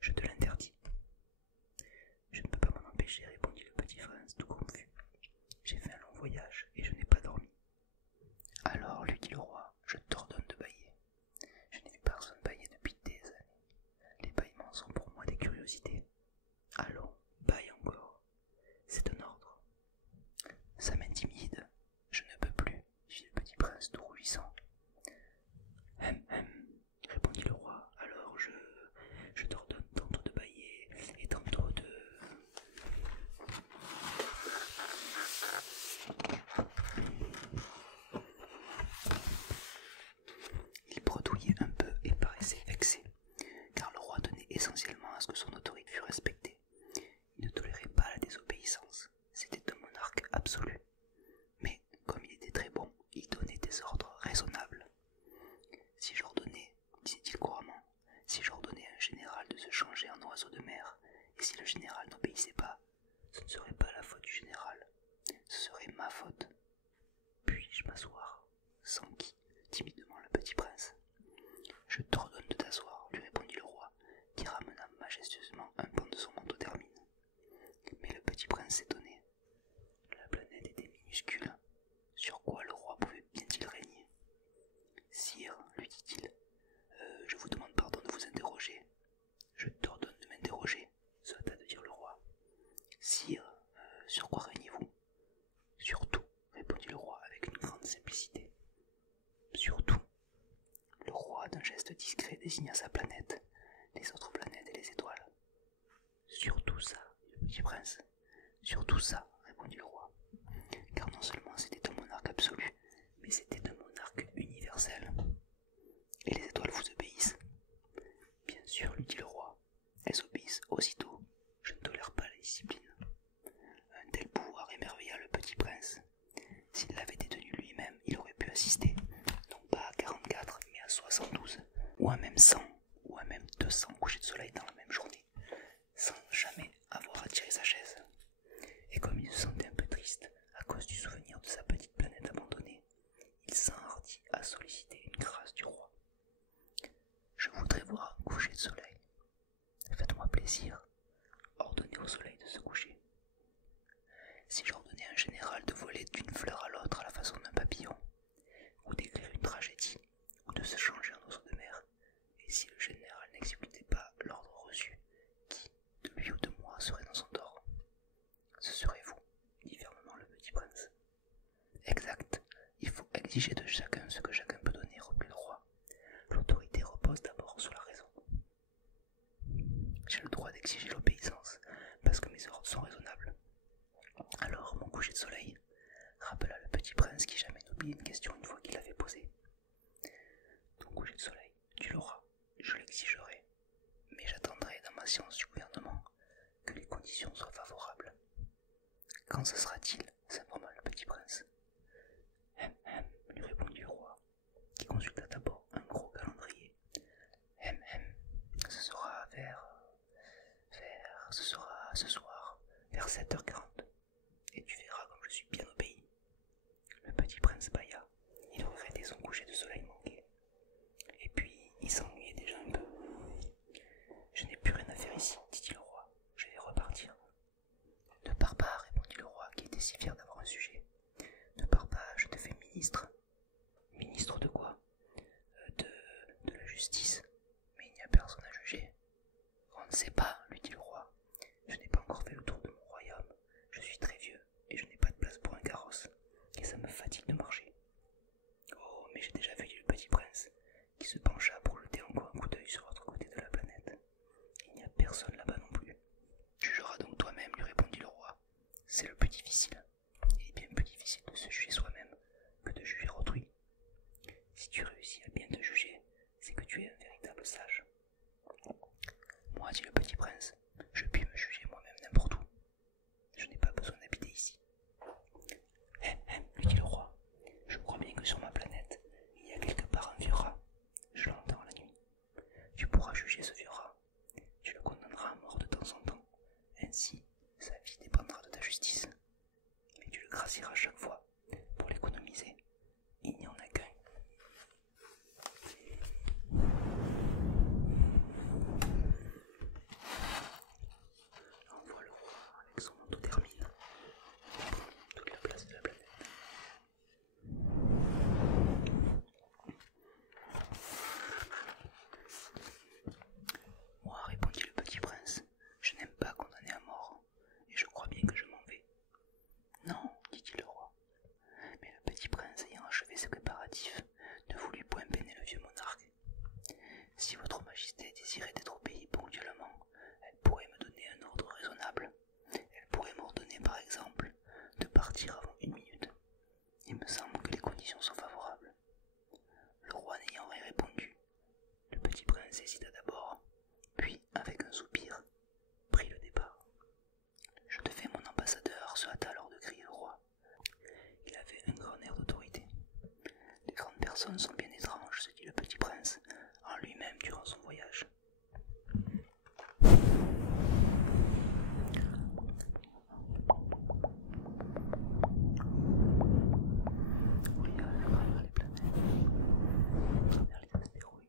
Je te l'interdis. Je ne peux pas m'en empêcher, répondit le petit prince, tout confus. J'ai fait un long voyage et je n'ai pas dormi. Alors, lui dit le roi, je t'ordonne de bâiller. Je n'ai vu personne bâiller depuis des années. Les bâillements sont pour moi des curiosités. Allons, bâille encore. C'est un ordre. Ça m'intimide. Je ne peux plus, dit le petit prince tout rougissant. Répondit le roi. Alors je t'ordonne tantôt de bâiller et tantôt de... Il bredouillait un peu et paraissait vexé, car le roi tenait essentiellement à ce que son autorité fût respectée. Il ne tolérait pas la désobéissance. C'était un monarque absolu. Mais, comme il était très bon, il donnait des ordres raisonnables. Si j'ordonnais, disait-il couramment, si j'ordonnais à un général de se changer en oiseau de mer, et si le général n'obéissait pas, ce ne serait pas la faute du général, ce serait ma faute. Puis-je m'asseoir? S'enquit timidement le petit prince. Je t'ordonne de t'asseoir, lui répondit le roi, qui ramena majestueusement un pan de son manteau d'hermine. Mais le petit prince s'étonnait. La planète était minuscule. Sur quoi le roi pouvait bien-il régner? Sire, lui dit-il, je vous demande pardon de vous interroger. Je t'ordonne de m'interroger, se hâta de dire le roi. Sire, sur quoi régnez-vous? Sur tout, répondit le roi avec une grande simplicité. Sur tout. Le roi, d'un geste discret, désigna sa planète, les autres planètes et les étoiles. Sur tout ça, dit le petit prince. Sur tout ça, répondit le roi. Car non seulement c'était un monarque absolu, mais c'était un monarque universel. Et les étoiles vous obéissent? Bien sûr, lui dit le roi. Elles obéissent aussitôt. Je ne tolère pas la 100 ou à même 200 couchers de soleil dans la même journée, sans jamais avoir à tirer sa chaise. Et comme il se sentait un peu triste à cause du souvenir de sa petite planète abandonnée, il s'enhardit à solliciter une grâce du roi. Je voudrais voir un coucher de soleil. Faites-moi plaisir, ordonnez au soleil de se coucher. Si j'ordonnais à un général de voler d'une fleur à l'autre à la façon d'un papillon, ou d'écrire une tragédie, ou de se changer en oiseau de mer, et si le général n'exécutait pas l'ordre reçu, qui, de lui ou de moi, serait dans son tort? Ce serait vous, dit fermement le petit prince. Exact, il faut exiger de chacun ce que chacun peut donner, reprit le roi. L'autorité repose d'abord sur la raison. J'ai le droit d'exiger l'obéissance, parce que mes ordres sont raisonnables. Alors, mon coucher de soleil, rappela le petit prince qui jamais n'oublie une question une fois qu'il l'avait posée. Ton coucher de soleil, tu l'auras, je l'exigerai, mais j'attendrai dans ma science du gouvernement que les conditions soient favorables. Quand ce sera-t-il? S'informa le petit prince. Lui répondit le roi, qui consulta d'abord un gros calendrier. Ce sera ce sera ce soir, vers 7h40, et tu verras comme je suis bien obéi. Le petit prince bâilla, il regrettait son coucher de soleil manqué, et puis il s'ennuyait déjà un peu. Je n'ai plus rien à faire ici, dit-il au roi, je vais repartir. Ne pars pas, répondit le roi, qui était si fier d'avoir un sujet. Ne pars pas, je te fais ministre. Ministre de quoi? De la justice. Mais il n'y a personne à juger. On ne sait pas, lui dit le roi. Je n'ai pas encore fait le tour de mon royaume. Je suis très vieux et je n'ai pas de place pour un carrosse. Et ça me fatigue de marcher. Oh, mais j'ai déjà vu, dit le petit prince, qui se pencha pour jeter encore un coup d'œil sur l'autre côté de la planète. Il n'y a personne là-bas non plus. Jugeras donc toi-même, lui répondit le roi. C'est le plus difficile. Il est bien plus difficile de se juger soi-même que de juger autrui. Si tu réussis à bien te juger, c'est que tu es un véritable sage. Moi, dit le petit prince, je puis me juger moi-même n'importe où. Je n'ai pas besoin d'habiter ici. Lui dit le roi, je crois bien que sur ma planète, il y a quelque part un vieux rat. Je l'entends la nuit. Tu pourras juger ce vieux rat. Tu le condamneras à mort de temps en temps. Ainsi, sa vie dépendra de ta justice. Mais tu le gracieras chaque fois pour l'économiser. Il n'y en a qu'un. On voit le roi avec son manteau d'hermine toute la place de la planète. Moi, répondit le petit prince, je n'aime pas condamner à mort, et je crois bien que je m'en vais. Non, dit-il le roi. Mais le petit prince, ayant achevé ses préparatifs, ne voulut point peiner le vieux monarque. Si votre majesté désirait être obéie ponctuellement, elle pourrait me donner un ordre raisonnable. Elle pourrait m'ordonner, par exemple, de partir avant 1 minute. Il me semble que les conditions sont favorables. Le roi n'ayant rien répondu, le petit prince hésita d'abord, puis, avec un soupir, prit le départ. Je te fais mon ambassadeur, se hâta alors de crier le roi. Il avait un grand air d'autorité. Les grandes personnes sont bien étranges, se dit le petit prince, en lui-même durant son voyage. Voyage à travers les planètes, à travers les astéroïdes.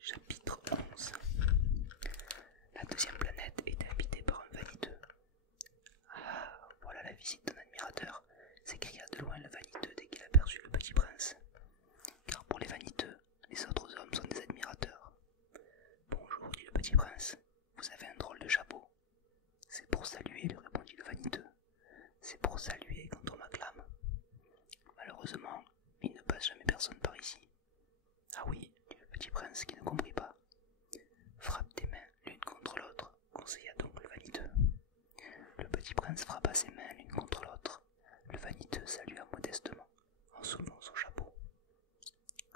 Chapitre 11. La deuxième planète est habitée par un vaniteux. Ah, voilà la visite d'un admirateur, s'écria de loin le vaniteux dès qu'il aperçut le petit prince. Car pour les vaniteux, les autres hommes sont des admirateurs. Bonjour, dit le petit prince, vous avez un drôle de chapeau. C'est pour saluer, lui répondit le vaniteux. C'est pour saluer quand on m'acclame. Malheureusement, il ne passe jamais personne par ici. Ah oui, dit le petit prince qui ne comprit pas. Frappe tes mains l'une contre l'autre, conseilla donc le vaniteux. Le petit prince frappa ses mains l'une contre l'autre. Le vaniteux salua modestement, en soulevant son chapeau.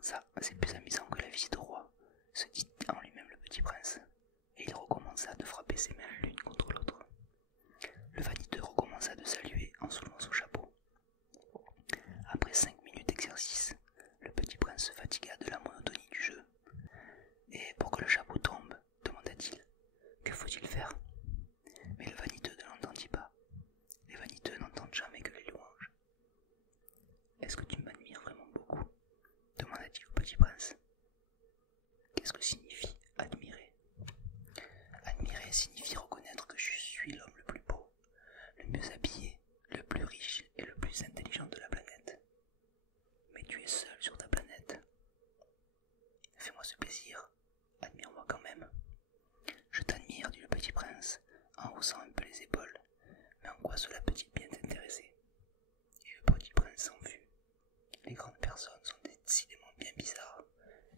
Ça, c'est plus amusant que la visite au roi, se dit en lui-même le petit prince, et il recommença de frapper ses mains l'une contre l'autre. Le vaniteux recommença de saluer en soulevant son chapeau. tu es seul sur ta planète. Fais-moi ce plaisir, admire-moi quand même. Je t'admire, dit le petit prince, en haussant un peu les épaules. Mais en quoi cela peut-il bien t'intéresser? Et le petit prince s'en fut. Les grandes personnes sont décidément bien bizarres,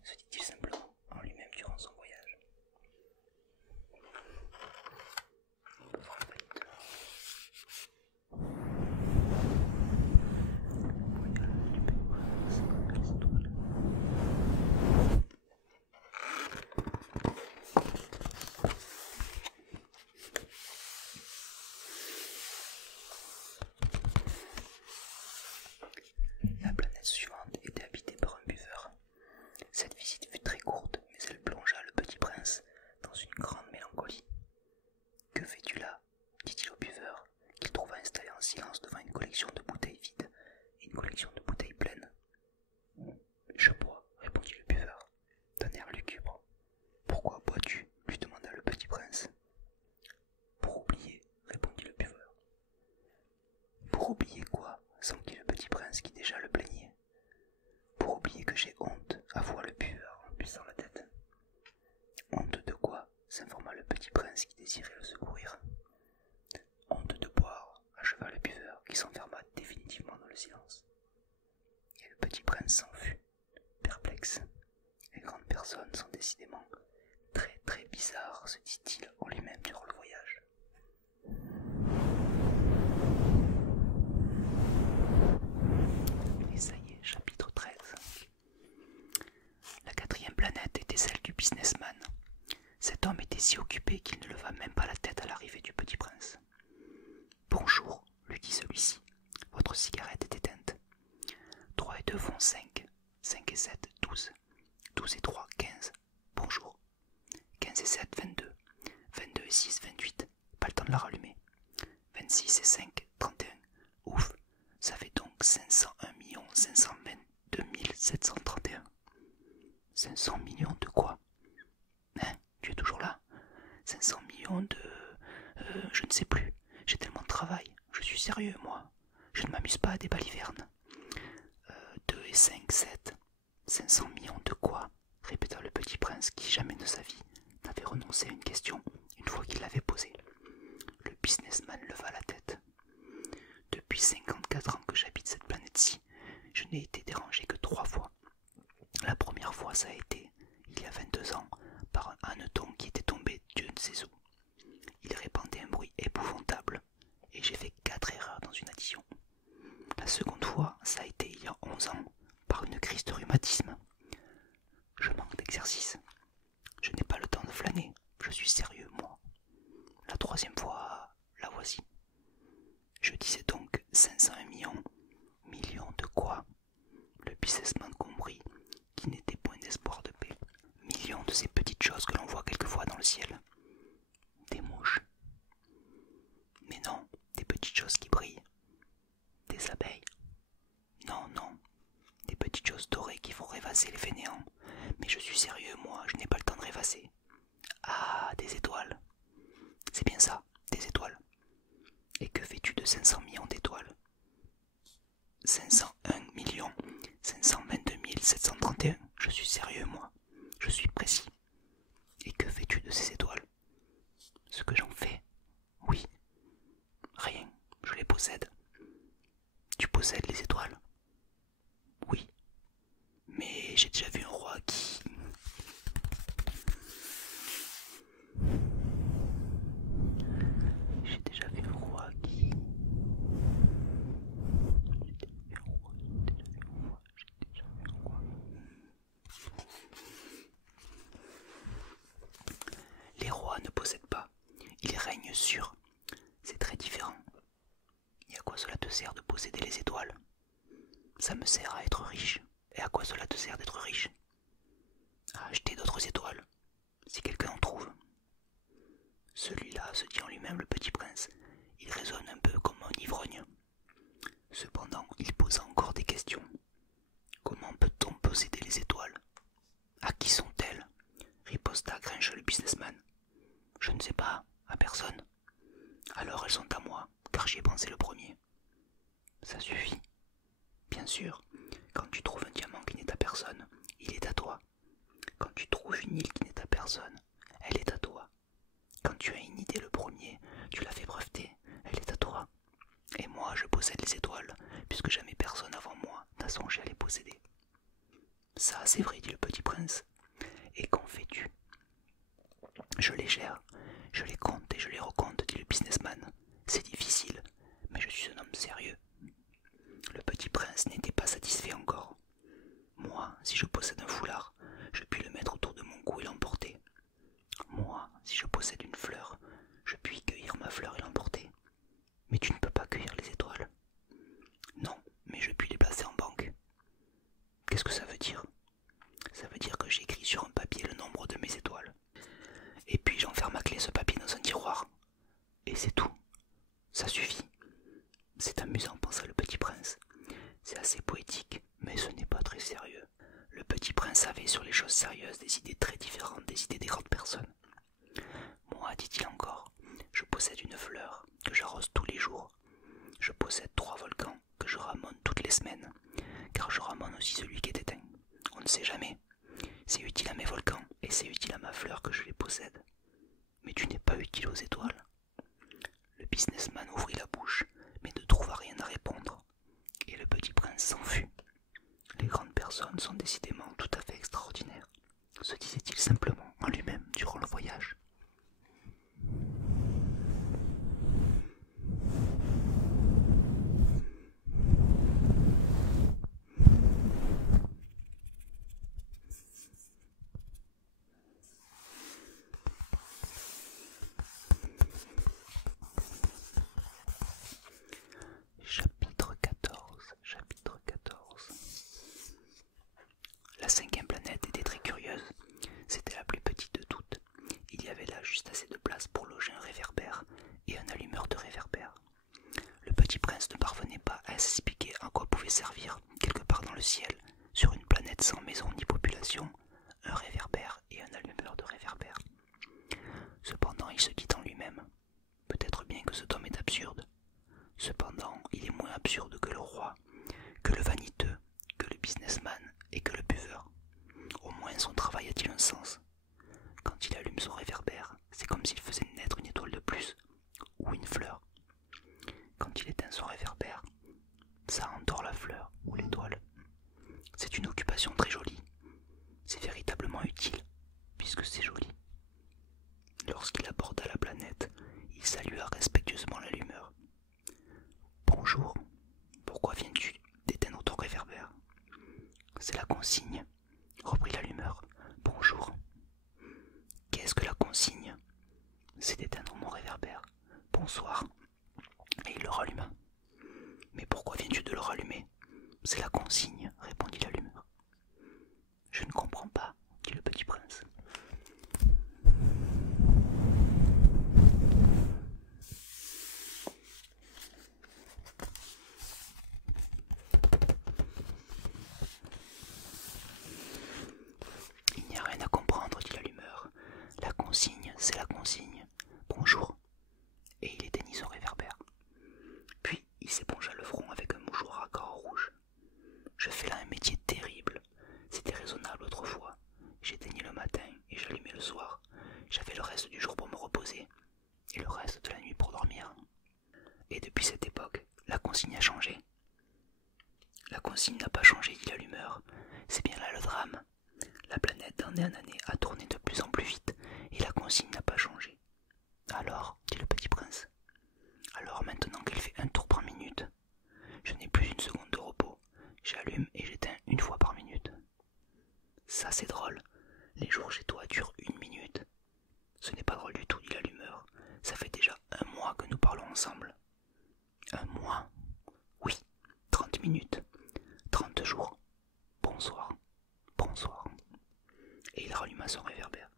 se dit-il simplement en lui-même durant son voyage. On peut voir le pailleteur. Voyage du petit prince avec les étoiles. La planète suivante était habitée par un buveur. Cette visite fut très courte, mais elle plongea le petit prince dans une grande mélancolie. « Que fais-tu là » dit-il au buveur, qu'il trouva installé en silence devant une collection de bouteilles vides et une collection de bouteilles pleines. « Je bois, répondit le buveur, d'un air lugubre. « Pourquoi bois-tu » lui demanda le petit prince. « Pour oublier, répondit le buveur. « Pour oublier quoi » s'enquit le petit prince qui déjà le plaignait. « Pour oublier que j'ai honte, avoua le buveur en baissant la tête. »« Honte de quoi » s'informa le petit prince qui désirait le secourir. « Honte de boire » acheva le buveur qui s'enferma définitivement dans le silence. Et le petit prince s'en fut, perplexe. Les grandes personnes sont décidément très très bizarres, se dit-il en lui-même durant le voyage. Et ça y est, chapitre 13. La quatrième planète était celle du businessman. Cet homme était si occupé qu'il ne leva même pas la tête à l'arrivée du petit prince. « Bonjour, lui dit celui-ci, votre cigarette est éteinte. 3 et 2 font 5, 5 et 7, 12, 12 et 3, 15, bonjour. 15 et 7, 22, 22 et 6, 28, pas le temps de la rallumer. 26 et 5, 31, ouf, ça fait donc 501 522 731. 500 millions de quoi? Hein, tu es toujours là? 500 millions de... je ne sais plus, j'ai tellement de travail, je suis sérieux moi, je ne m'amuse pas à des balivernes. 2 et 5, 7, 500 millions de quoi? Répéta le petit prince qui jamais de sa vie n'avait renoncé à une question une fois qu'il l'avait posée. Le businessman leva la tête. Depuis 54 ans que j'habite cette planète-ci, je n'ai été dérangé que 3 fois. La première fois, ça a été, il y a 22 ans, par un hanneton qui était tombé Dieu ne sait où. Il répandait un bruit épouvantable, et j'ai fait 4 erreurs dans une addition. La seconde fois, ça a été il y a 11 ans, par une crise de rhumatisme. Je manque d'exercice. Je n'ai pas le temps de flâner, je suis sérieux, moi. La troisième fois, la voici. Je disais donc 501 millions. Millions de quoi? Le businessman comprit qu'il n'était point d'espoir de paix. Millions de ces petites choses que l'on voit quelquefois dans le ciel. Des mouches. Mais non, des petites choses qui brillent. Des abeilles. Non, non, des petites choses dorées qui font rêvasser les fainéants. Mais je suis sérieux, moi, je n'ai pas le temps de rêvasser. Ah, des étoiles. C'est bien ça, des étoiles. Et que fais-tu de 500 millions d'étoiles? 501 522 731. Je suis sérieux, moi. Je suis précis. Et que fais-tu de ces étoiles? Ce que j'en fais? Oui. Rien, je les possède. Tu possèdes les étoiles? Oui. Mais j'ai déjà vu un roi qui... J'ai déjà vu un roi qui... Les rois ne possèdent pas, ils règnent sur. C'est très différent. Et à quoi cela te sert de posséder les étoiles? Ça me sert à être riche. Et à quoi cela te sert d'être riche? À acheter d'autres étoiles, si quelqu'un en trouve. Celui-là, se dit en lui-même le petit prince, il raisonne un peu comme un ivrogne. Cependant, il posa encore des questions. Comment peut-on posséder les étoiles? À qui sont-elles? Riposta Grinch le businessman. Je ne sais pas, à personne. Alors elles sont à moi, car j'y ai pensé le premier. Ça suffit. Bien sûr, quand tu trouves un Quand tu trouves une île qui n'est à personne, elle est à toi. Quand tu as une idée le premier, tu la fais breveter, elle est à toi. Et moi, je possède les étoiles, puisque jamais personne avant moi n'a songé à les posséder. Ça, c'est vrai, dit le petit prince. Et qu'en fais-tu? Je les gère, je les compte et je les recompte, dit le businessman. C'est difficile, mais je suis un homme sérieux. Le petit prince n'était pas satisfait encore. Moi, si je possède un foulard, je puis le mettre autour de mon cou et l'emporter. Moi, si je possède une fleur, je puis cueillir ma fleur et l'emporter. Mais tu ne peux pas cueillir les étoiles. Non, mais je puis les placer en banque. Qu'est-ce que ça veut dire? Ça veut dire que j'écris sur un papier le nombre de mes étoiles. Et puis j'enferme à clé ce papier dans un tiroir. Et c'est tout. Ça suffit. C'est amusant, pensa le petit prince. C'est assez poétique, mais ce n'est pas très sérieux. Le petit prince avait sur les choses sérieuses des idées très différentes des idées des grandes personnes. Moi, dit-il encore, je possède une fleur que j'arrose tous les jours. Je possède 3 volcans que je ramone toutes les semaines, car je ramone aussi celui qui est éteint. On ne sait jamais. C'est utile à mes volcans et c'est utile à ma fleur que je les possède. Mais tu n'es pas utile aux étoiles. Le businessman ouvrit la bouche, mais ne trouva rien à répondre. Et le petit prince s'en fut. Les grandes personnes sont décidément tout à fait extraordinaires, se disait-il simplement en lui-même durant le voyage. Chapitre 14. La 5e planète était très curieuse. C'était la plus petite de toutes. Il y avait là juste assez de place pour loger un réverbère et un allumeur de réverbère. Le petit prince ne parvenait pas à s'expliquer à quoi pouvait servir, quelque part dans le ciel, sur une planète sans maison ni population, un réverbère et un allumeur de réverbère. Cependant, il se dit en lui-même, peut-être bien que cet homme est absurde. Cependant, il est moins absurde que le roi, que le vaniteux, que le businessman et que le buveur. Au moins son travail a-t-il un sens. Quand il allume son réverbère, c'est comme s'il faisait naître une étoile de plus, ou une fleur. Quand il éteint son réverbère, ça endort la fleur ou l'étoile. C'est une occupation très jolie. C'est véritablement utile, puisque c'est joli. Lorsqu'il aborda la planète, il salua respectueusement l'allumeur. « Bonjour, pourquoi viens-tu d'éteindre ton réverbère ?»« C'est la consigne, » reprit l'allumeur. « Bonjour. »« Qu'est-ce que la consigne ?»« C'est d'éteindre mon réverbère. »« Bonsoir. » Et il le ralluma. « Mais pourquoi viens-tu de le rallumer ?»« C'est la consigne, » répondit l'allumeur. « Je ne comprends pas, » dit le petit prince. Il n'y a rien à comprendre, dit l'allumeur. La consigne, c'est la consigne. Bonjour. Et il éteignit son réverbère. Puis il s'épongea le front avec un mouchoir à carreaux rouges. Je fais là un métier terrible. C'était raisonnable autrefois. J'éteignais le matin et j'allumais le soir. J'avais le reste du jour pour me reposer et le reste de la nuit pour dormir. Et depuis cette époque, la consigne a changé. La consigne n'a pas changé, dit l'allumeur. C'est bien là le drame. La planète d'année en année a tourné de plus en plus vite et la consigne n'a pas changé. Alors, dit le petit prince, alors maintenant qu'elle fait un tour par minute, je n'ai plus une seconde de repos. J'allume et j'éteins une fois par minute. Ça c'est drôle. Les jours chez toi durent 1 minute. Ce n'est pas drôle du tout, dit l'allumeur. Ça fait déjà 1 mois que nous parlons ensemble. 1 mois? Oui, 30 minutes. 30 jours. Bonsoir. Bonsoir. Et il ralluma son réverbère.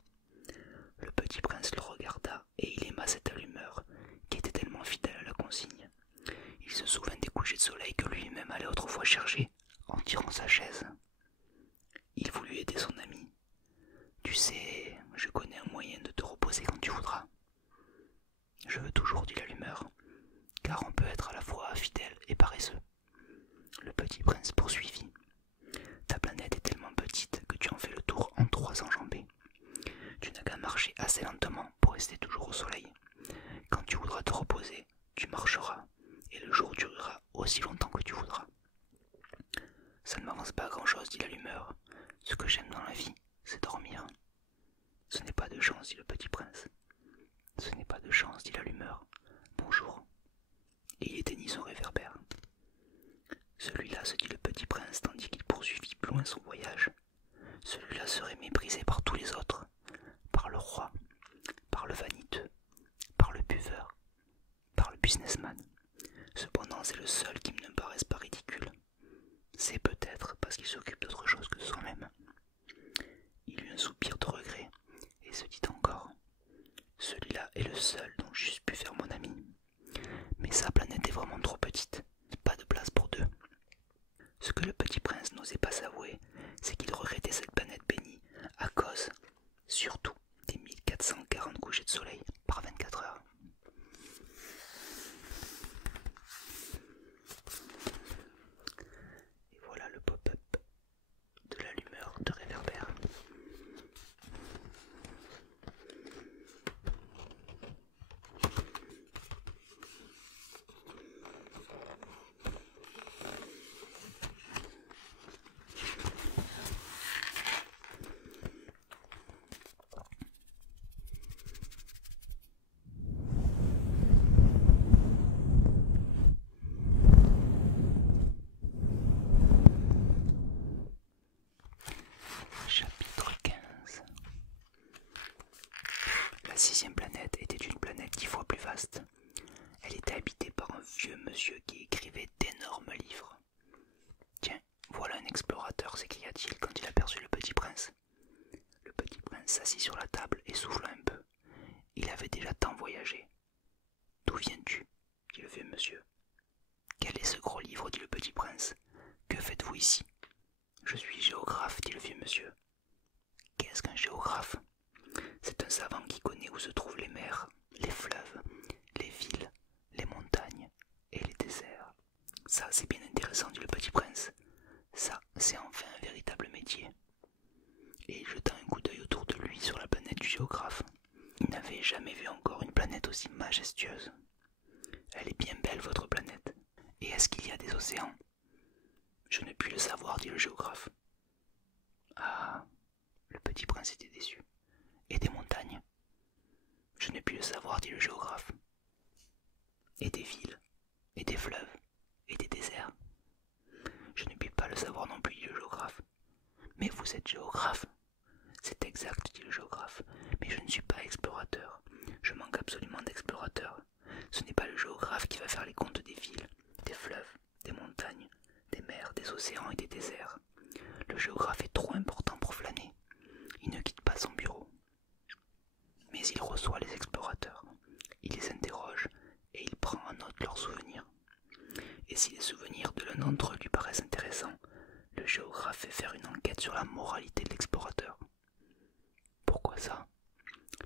Le petit prince le regarda et il aima cette allumeur qui était tellement fidèle à la consigne. Il se souvint des couchers de soleil que lui-même allait autrefois chercher en tirant sa chaise. Il voulut aider son ami. Tu sais, je connais un moyen de te reposer quand tu voudras. Je veux toujours, dit l'allumeur, car on peut être à la fois fidèle et paresseux. Le petit prince poursuivit. Ta planète est tellement petite que tu en fais le tour en 3 enjambées. Ça ne m'avance pas à grand-chose, dit l'allumeur. Ce que j'aime dans la vie, c'est dormir. Ce n'est pas de chance, dit le petit prince. Ce n'est pas de chance, dit l'allumeur. Bonjour. Et il éteignit son réverbère. Celui-là, se dit le petit prince, tandis qu'il poursuivit plus loin son voyage. Celui-là serait méprisé par tous les autres, par le roi, par le vaniteux, par le buveur, par le businessman. Cependant, c'est le seul qui ne me paraisse pas ridicule. C'est peut-être parce qu'il s'occupe d'autre chose que de soi-même. Il eut un soupir de regret et se dit encore: celui-là est le seul dont j'eusse pu faire mon ami. Mais sa planète est vraiment trop petite, pas de place pour deux. Ce que le petit prince n'osait pas s'avouer, c'est qu'il regrettait cette planète bénie à cause, surtout, des 1440 couchers de soleil par 24 heures. Et voilà le pop-up de l'allumeur de réverbère. Chapitre 15. La 6e planète était une planète 10 fois plus vaste. Elle était habitée par un vieux monsieur qui écrivait d'énormes livres. Tiens, voilà un explorateur, s'écria-t-il quand il aperçut le petit prince. Le petit prince s'assit sur la table et souffla un peu. Il avait déjà tant voyagé. D'où viens-tu? Dit le vieux monsieur. Quel est ce gros livre? Dit le petit prince. Que faites-vous ici? Je suis géographe, dit le vieux monsieur. Qu'est-ce qu'un géographe? C'est un savant qui connaît où se trouvent les mers, les fleuves, les villes, les montagnes et les déserts. Ça, c'est bien intéressant, dit le petit prince. Ça, c'est enfin un véritable métier. Et il jeta un coup d'œil autour de lui sur la planète du géographe. Il n'avait jamais vu encore une planète aussi majestueuse. Elle est bien belle, votre planète. Et est-ce qu'il y a des océans? Je ne puis le savoir, dit le géographe. Ah, le petit prince était déçu. Et des montagnes? Je ne puis le savoir, dit le géographe. Et des villes, et des fleuves, et des déserts? Je ne puis pas le savoir non plus, dit le géographe. Mais vous êtes géographe? C'est exact, dit le géographe, mais je ne suis pas explorateur. Je manque absolument d'explorateurs. Ce n'est pas le géographe qui va faire les comptes des villes, des fleuves, des montagnes, des mers, des océans et des déserts. Le géographe est trop important pour flâner. Il ne quitte pas son bureau. Mais il reçoit les explorateurs. Il les interroge et il prend en note leurs souvenirs. Et si les souvenirs de l'un d'entre eux lui paraissent intéressants, le géographe fait faire une enquête sur la moralité de l'explorateur. Pourquoi ça?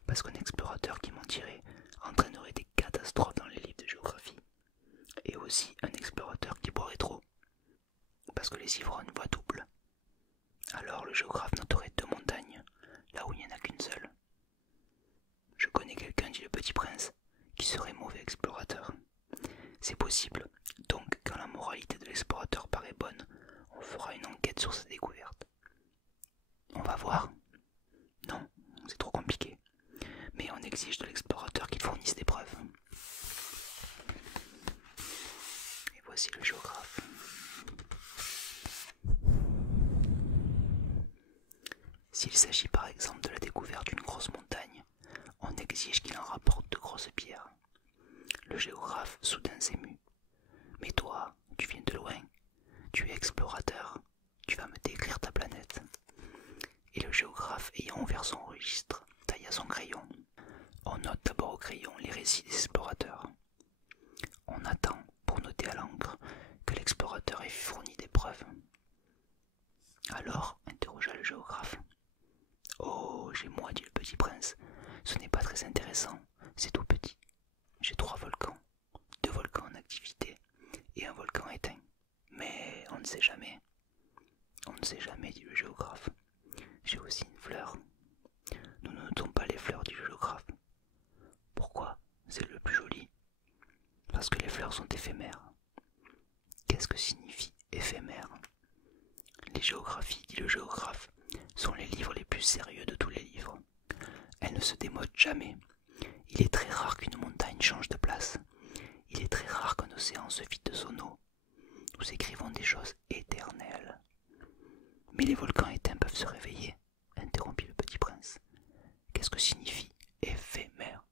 Parce qu'un explorateur qui mentirait entraînerait des catastrophes dans les livres de géographie. Et aussi un explorateur qui boirait trop. Parce que les ivrognes voient double. Alors le géographe noterait 2 montagnes, là où il n'y en a qu'une seule. Je connais quelqu'un, dit le petit prince, qui serait mauvais explorateur. C'est possible, donc quand la moralité de l'explorateur paraît bonne, on fera une enquête sur sa découverte. On va voir? Non, c'est trop compliqué. Mais on exige de l'explorateur qu'il fournisse des preuves. Et voici le géographe. S'il s'agit par exemple de la découverte d'une grosse montagne, on exige qu'il en rapporte de grosses pierres. Le géographe soudain s'émut. Mais toi, tu viens de loin, tu es explorateur, tu vas me décrire ta planète. Et le géographe, ayant ouvert son registre, tailla son crayon. On note d'abord au crayon les récits des explorateurs. On attend, pour noter à l'encre, que l'explorateur ait fourni des preuves. Alors, interrogea le géographe. Oh, j'ai moi, dit le petit prince. Ce n'est pas très intéressant, c'est tout petit. J'ai 3 volcans, 2 volcans en activité et un volcan éteint. Mais on ne sait jamais. On ne sait jamais, dit le géographe. J'ai aussi une fleur. Nous ne notons pas les fleurs, dit le géographe. Pourquoi? C'est le plus joli. Parce que les fleurs sont éphémères. Qu'est-ce que signifie éphémère? géographies, dit le géographe, sont les livres les plus sérieux de tous les livres. Elles ne se démodent jamais. Il est très rare qu'une montagne change de place. Il est très rare qu'un océan se vide de son eau. Nous écrivons des choses éternelles. Mais les volcans éteints peuvent se réveiller, interrompit le petit prince. Qu'est-ce que signifie éphémère?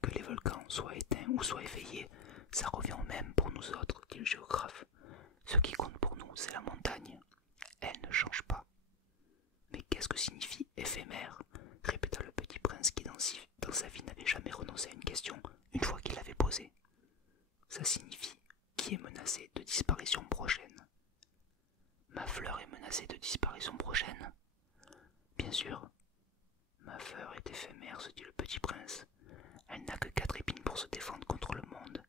Que les volcans soient éteints ou soient éveillés, ça revient au même pour nous autres, dit le géographe. Ce qui compte pour nous, c'est la montagne. Elle ne change pas. Mais qu'est-ce que signifie éphémère? Répéta le petit prince qui dans sa vie n'avait jamais renoncé à une question une fois qu'il l'avait posée. Ça signifie qui est menacé de disparition prochaine. Ma fleur est menacée de disparition prochaine? Bien sûr. Ma fleur est éphémère, se dit le petit prince. Elle n'a que 4 épines pour se défendre contre le monde.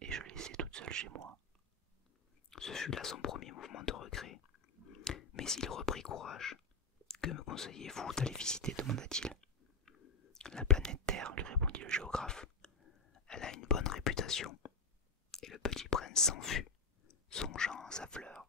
Et je l'ai laissée toute seule chez moi. Ce fut là son premier mouvement de regret. Mais il reprit courage. Que me conseillez-vous d'aller visiter? Demanda-t-il. La planète Terre, lui répondit le géographe. Elle a une bonne réputation. Et le petit prince s'enfuit, songeant à sa fleur.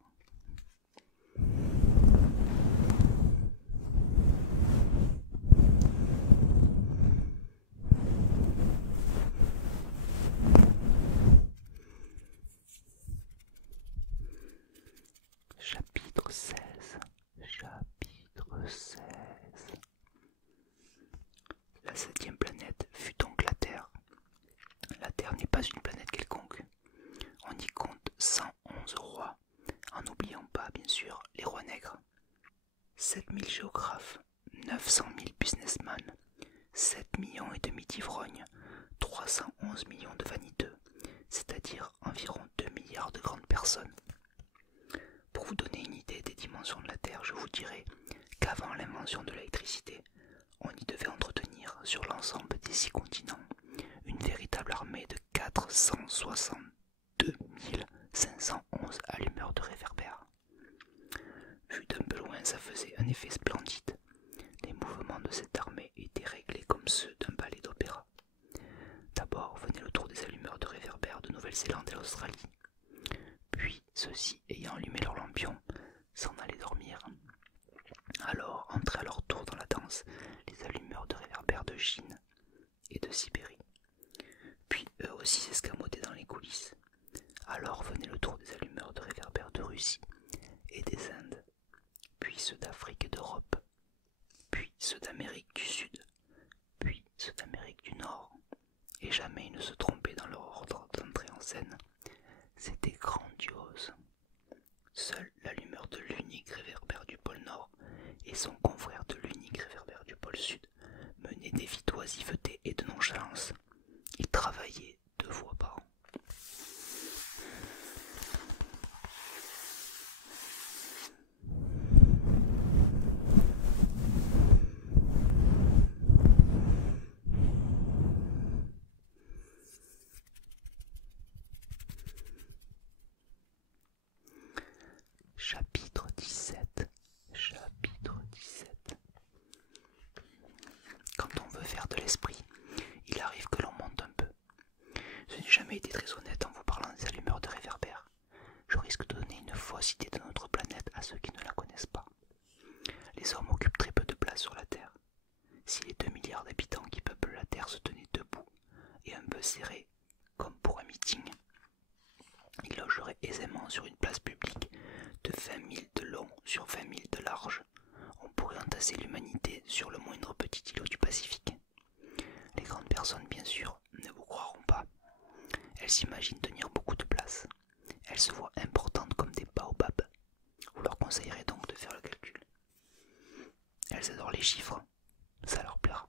Chapitre 16. Chapitre 16. La 7e planète fut donc la Terre. La Terre n'est pas une planète quelconque. On y compte 111 rois, en n'oubliant pas, bien sûr, les rois nègres. 7000 géographes, 900 000 businessmen, 7 millions et demi d'ivrognes, 311 millions de vaniteux, c'est-à-dire environ 2 milliards de grandes personnes. Pour vous donner une idée des dimensions de la Terre, je vous dirai qu'avant l'invention de l'électricité, on y devait entretenir sur l'ensemble des 6 continents une véritable armée de 462 511 allumeurs de réverbères. Vu d'un peu loin, ça faisait un effet splendide. Les mouvements de cette armée étaient réglés comme ceux d'un ballet d'opéra. D'abord venait le tour des allumeurs de réverbères de Nouvelle-Zélande et d'Australie. Puis, ceux-ci, ayant allumé leur lampion, s'en allaient dormir. Alors entraient à leur tour dans la danse les allumeurs de réverbères de Chine et de Sibérie. Puis eux aussi s'escamotaient dans les coulisses. Alors venait le tour des allumeurs de réverbères de Russie et des Indes, puis ceux d'Afrique et d'Europe, puis ceux d'Amérique du Sud, puis ceux d'Amérique du Nord, et jamais ils ne se trompaient dans leur ordre d'entrée en scène. C'était grandiose. Seul l'allumeur de l'unique réverbère du pôle Nord et son confrère de l'unique réverbère du pôle Sud menaient des vies d'oisiveté et de nonchalance. Ils travaillaient 2 fois par an. Chapitre 17. Chapitre 17. Quand on veut faire de l'esprit, il arrive que l'on monte un peu. Je n'ai jamais été très honnête en vous parlant des allumeurs de réverbères. Je risque de donner une fausse idée de notre planète à ceux qui ne la connaissent pas. Les hommes occupent très peu de place sur la Terre. Si les 2 milliards d'habitants qui peuplent la Terre se tenaient debout et un peu serrés, comme pour un meeting, ils logeraient aisément sur une place publique de 20 000 de long sur 20 000 de large. On pourrait entasser l'humanité sur le moindre petit îlot du Pacifique. Les grandes personnes, bien sûr, ne vous croiront pas. Elles s'imaginent tenir beaucoup de place. Elles se voient importantes comme des baobabs. Vous leur conseillerez donc de faire le calcul. Elles adorent les chiffres, ça leur plaira.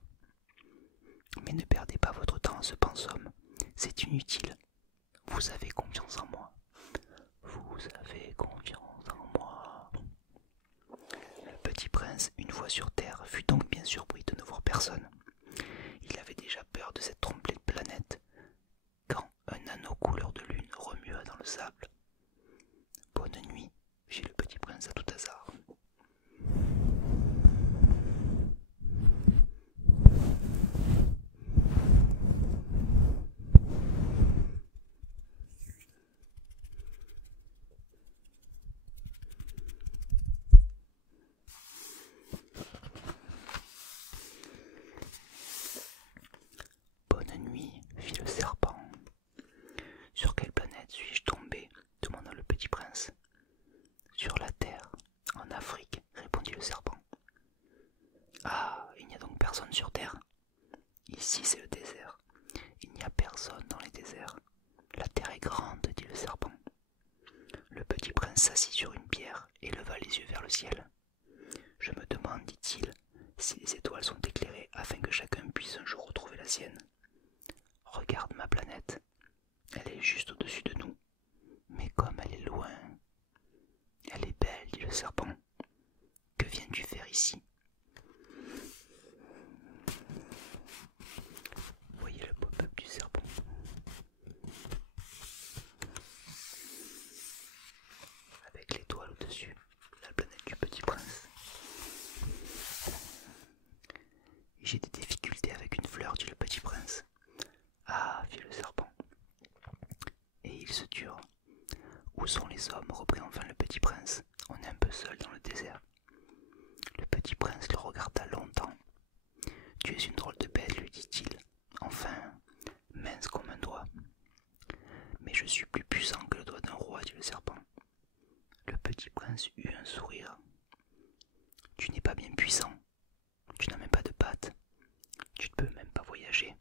Mais ne perdez pas votre temps en ce pensum, c'est inutile. Vous avez confiance en moi. Vous avez confiance en moi. Le petit prince, une fois sur Terre, fut donc bien surpris de ne voir personne. Il avait déjà peur de cette trompe-l'œil de planète, quand un anneau couleur de lune remua dans le sable. Bonne nuit, fit le petit prince à tout hasard. personne sur Terre. Ici c'est le désert. Il n'y a personne dans les déserts. La terre est grande, dit le serpent. Le petit prince s'assit sur une pierre et leva les yeux vers le ciel. Je me demande, dit-il, si les étoiles sont éclairées afin que chacun puisse un jour retrouver la sienne. Regarde ma planète. Elle est juste au-dessus de nous. Mais comme elle est loin. Elle est belle, dit le serpent. Que viens-tu faire ici? Voyez le pop-up du serpent. Avec l'étoile au-dessus, la planète du petit prince. J'ai des difficultés avec une fleur, dit le petit prince. Ah, fit le serpent. Et ils se turent. Où sont les hommes? Reprit enfin le petit prince. On est un peu seul dans le désert. Le petit prince le regarda longtemps. Tu es une drôle de bête, lui dit-il. Enfin, mince comme un doigt. Mais je suis plus puissant que le doigt d'un roi, dit le serpent. Le petit prince eut un sourire. Tu n'es pas bien puissant. Tu n'as même pas de pattes. Tu ne peux même pas voyager.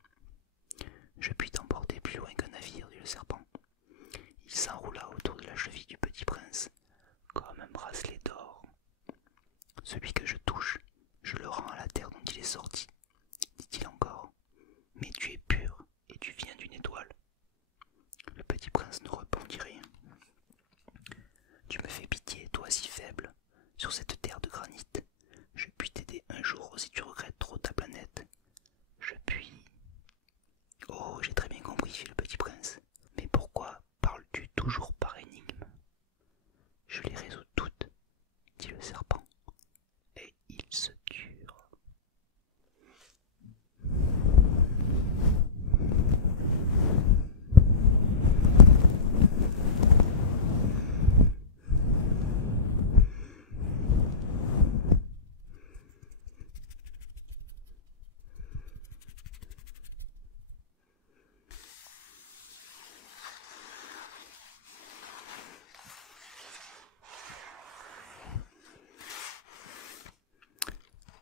Je puis t'emporter plus loin qu'un navire, dit le serpent. Il s'enroula autour de la cheville du petit prince, comme un bracelet d'or. Celui que je touche, je le rends à la terre dont il est sorti, dit-il encore. Mais tu es pur et tu viens d'une étoile. Le petit prince ne répondit rien. Tu me fais pitié, toi si faible, sur cette terre de granit. Je puis t'aider un jour si tu regrettes trop ta planète. Je puis... Oh, j'ai très bien compris, fit le petit prince. Mais pourquoi parles-tu toujours par énigme? Je les résous toutes, dit le serpent, et ils se turent.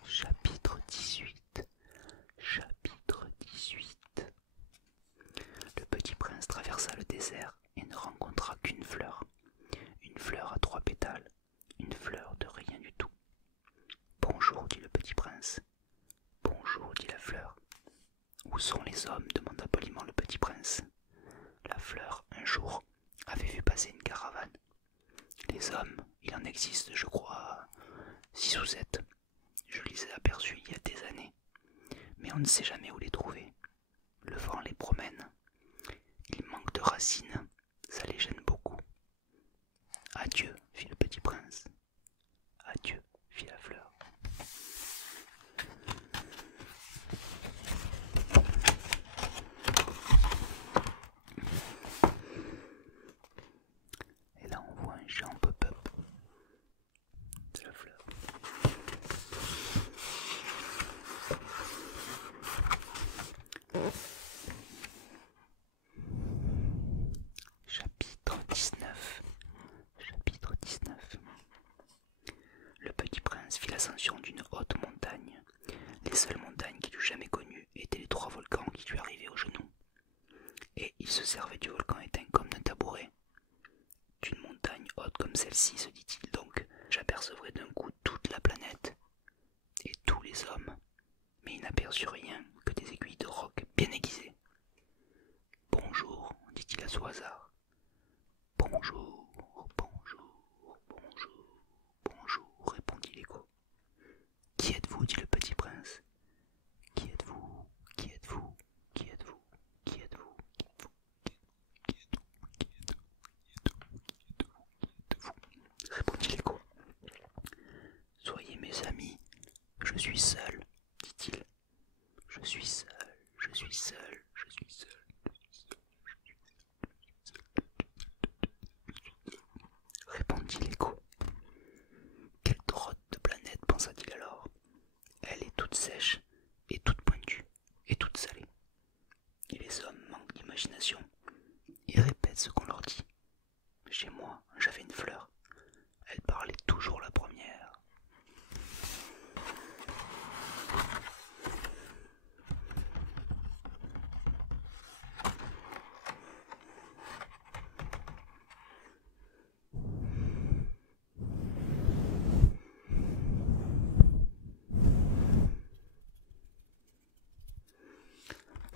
Chapitre 18. Chapitre 18. Le petit prince traversa le désert et ne rencontra qu'une fleur. Une fleur à 3 pétales, une fleur de rien du tout. Bonjour, dit le petit prince. Bonjour, dit la fleur. Où sont les hommes? Demanda poliment le petit prince. La fleur, un jour, avait vu passer une caravane. Les hommes, il en existe, je crois, 6 ou 7. Je les ai aperçus il y a des années, mais on ne sait jamais où les trouver. Le vent les promène. Ils manquent de racines, ça les gêne beaucoup. Adieu, fit le petit prince. Adieu, fit la fleur. Et là on voit un géant pop-up de la fleur. Chapitre 19. Chapitre 19. Le petit prince fit l'ascension d'une haute montagne. Les seules montagnes qu'il eût jamais connues étaient les 3 volcans qui lui arrivaient aux genoux. Et il se servait du volcan éteint comme d'un tabouret. D'une montagne haute comme celle-ci, se dit-il donc, j'apercevrai d'un coup toute la planète et tous les hommes. Mais il n'aperçut rien que des aiguilles de roc bien aiguisées. Bonjour, dit-il à son hasard. Bonjour, bonjour, bonjour, bonjour, répondit l'écho. Qui êtes-vous? Dit le petit prince. Qui êtes-vous? Qui êtes-vous? Qui êtes-vous? Qui êtes-vous? Qui êtes-vous? Qui êtes-vous? Qui êtes-vous? Qui êtes-vous?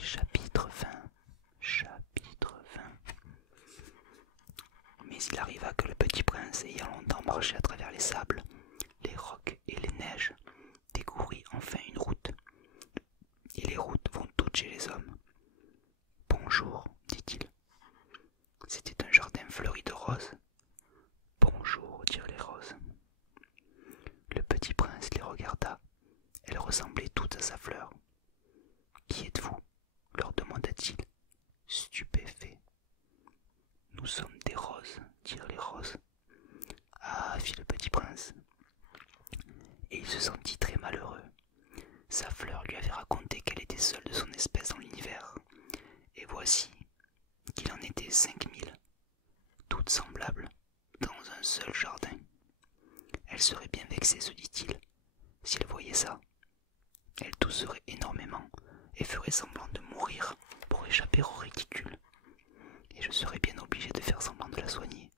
Chapitre 20. Chapitre 20. Mais il arriva que le petit prince, ayant longtemps marché à travers les sables, les rocs et les neiges, découvrit enfin une route. Et les routes vont toutes chez les hommes. Bonjour, dit-il. C'était un jardin fleuri de roses. Bonjour, dirent les roses. Le petit prince les regarda. Elles ressemblaient toutes à sa fleur. Qui êtes-vous? Leur demanda-t-il, stupéfait. Nous sommes des roses, dirent les roses. Ah, fit le petit prince. Et il se sentit très malheureux. Sa fleur lui avait raconté qu'elle était seule de son espèce dans l'univers. Et voici qu'il en était 5000, toutes semblables, dans un seul jardin. Elle serait bien vexée, se dit-il, si elle voyait ça. Elle tousserait énormément et ferait semblant de mourir pour échapper au ridicule. Et je serais bien obligé de faire semblant de la soigner,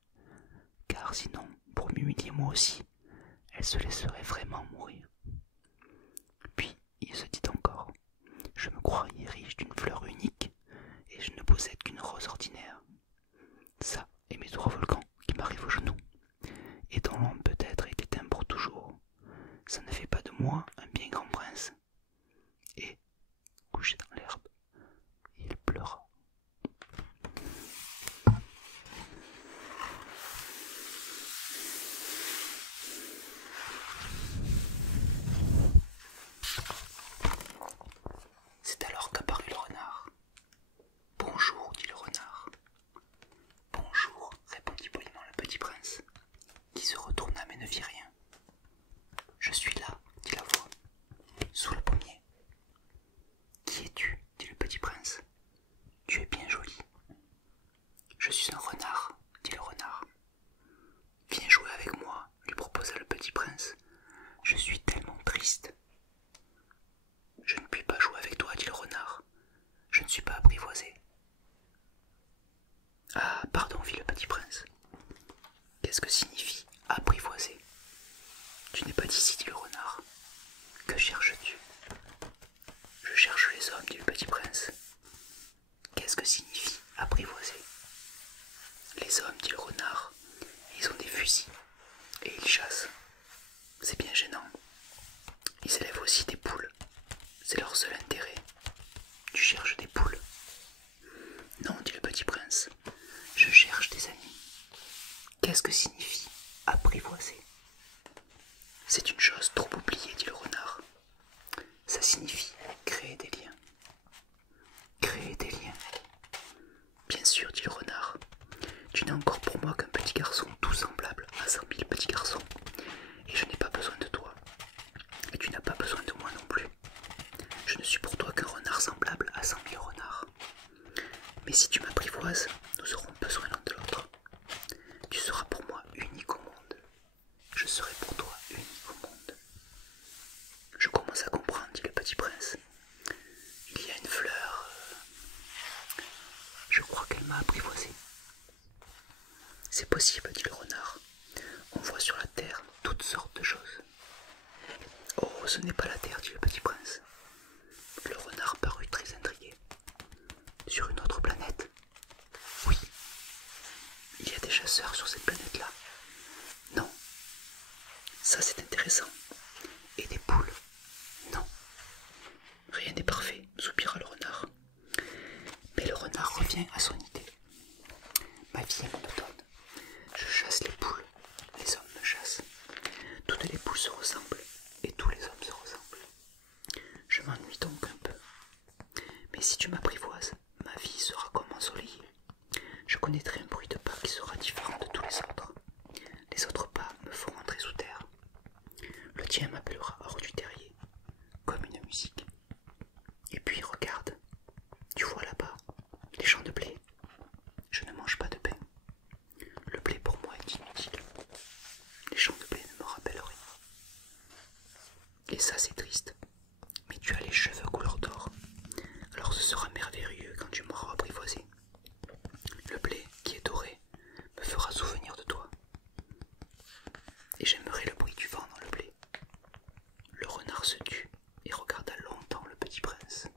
car sinon, pour m'humilier moi aussi, elle se laisserait vraiment mourir. Puis il se dit encore, je me croyais riche d'une fleur unique, et je ne possède qu'une rose ordinaire. Ça et mes 3 volcans qui m'arrivent aux genoux, et dont l'on peut-être est éteint pour toujours. Ça ne fait pas de moi un bien grand prince. Et, couché dans l'herbe, il pleura. C'est alors qu'apparut le renard. Bonjour, dit le renard. Bonjour, répondit poliment le petit prince, qui se retourna mais ne vit rien. Je suis là, dit la voix, sous le pommier. Qui es-tu? Dit le petit prince. Tu es bien joli. Je suis un renard, dit le renard. Viens jouer avec moi, lui proposa le petit prince. Je suis tellement triste. Je ne puis pas jouer avec toi, dit le renard. Je ne suis pas apprivoisé. Ah, pardon, fit le petit prince. Qu'est-ce que signifie apprivoisé? Tu n'es pas d'ici, dit le renard. Que cherches-tu? Je cherche les hommes, dit le petit prince. Qu'est-ce que signifie apprivoiser? Les hommes, dit le renard, ils ont des fusils et ils chassent. C'est bien gênant. Ils élèvent aussi des poules. C'est leur seul intérêt. Tu cherches des poules? Non, dit le petit prince. Je cherche des amis. Qu'est-ce que signifie apprivoiser? C'est une chose trop oubliée, dit le renard. Ça signifie créer des liens. Créer des liens. Bien sûr, dit le renard. Tu n'es encore pour moi qu'un petit garçon tout semblable à 100 000 petits garçons. Et je n'ai pas besoin de toi. Et tu n'as pas besoin de moi non plus. Je ne suis pour toi qu'un renard semblable à 100 000 renards. Mais si tu m'apprivoises, nous aurons besoin l'un de l'autre. Tu seras pour moi unique au monde. Je serai pour toi unique au monde. Je commence à comprendre, dit le petit prince. Il y a une fleur. Je crois qu'elle m'a apprivoisé. C'est possible, dit le renard. On voit sur la terre toutes sortes de choses. Oh, ce n'est pas la terre, dit le petit prince. Le renard parut très intrigué. Sur une autre planète? Oui. Il y a des chasseurs sur cette planète-là? Non. Ça, c'est intéressant. Et des poules? Non. Rien n'est parfait, soupira le renard. Mais le renard revient à son idée. Ma vie est monotone. Je chasse les poules, les hommes me chassent. Toutes les poules se ressemblent et tous les hommes se ressemblent. Je m'ennuie donc un peu. Mais si tu m'apprivoises, ma vie sera comme ensoleillée. Je connaîtrai un bruit de pas qui sera différent de tous les autres. Les autres pas me feront entrer sous terre. Le tien m'appellera hors du terrier, comme une musique. Et puis regarde, tu vois là-bas, les champs de blé. Je ne mange pas de pain. Le blé pour moi est inutile. Les champs de blé ne me rappellent rien. Et ça c'est triste. Mais tu as les cheveux couleur d'or. Alors ce sera merveilleux quand tu m'auras apprivoisé. Le blé qui est doré me fera souvenir de toi. Et j'aimerais le bruit du vent dans le blé. Le renard se tut et regarda longtemps le petit prince.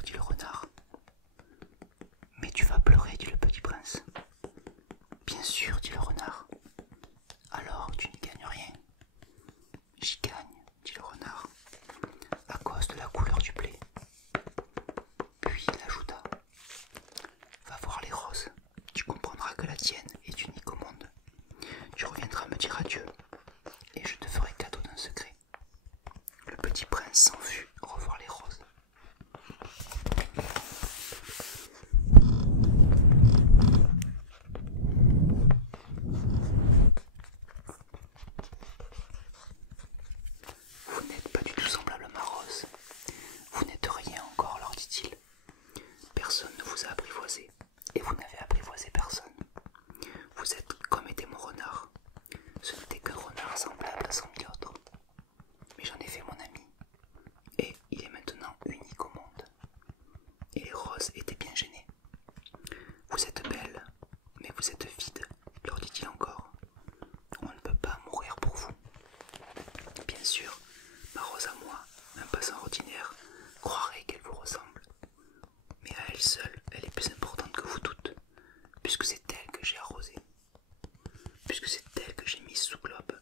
sûr, dit le renard. Mais tu vas pleurer, dit le petit prince. Bien sûr, dit le renard. Alors tu n'y gagnes rien. J'y gagne, dit le renard, à cause de la couleur du blé. Puis il ajouta, va voir les roses, tu comprendras que la tienne est unique au monde. Tu reviendras me dire adieu, et je te ferai cadeau d'un secret. Le petit prince s'en fut revoir les roses. Vous n'êtes pas du tout semblable à ma rose. Vous n'êtes rien encore, leur dit-il. Personne ne vous a apprivoisé, et vous n'avez apprivoisé personne. Vous êtes comme était mon renard. Ce n'était qu'un renard semblable à 100 000 autres. Mais j'en ai fait mon ami, et il est maintenant unique au monde. Et les roses étaient bien gênées. Vous êtes belle, mais vous êtes vide, leur dit-il encore. On ne peut pas mourir pour vous. Bien sûr, ma rose à moi, un passant ordinaire, croirait qu'elle vous ressemble. Mais à elle seule, elle est plus importante que vous toutes, puisque c'est elle que j'ai arrosée, puisque c'est elle que j'ai mise sous globe,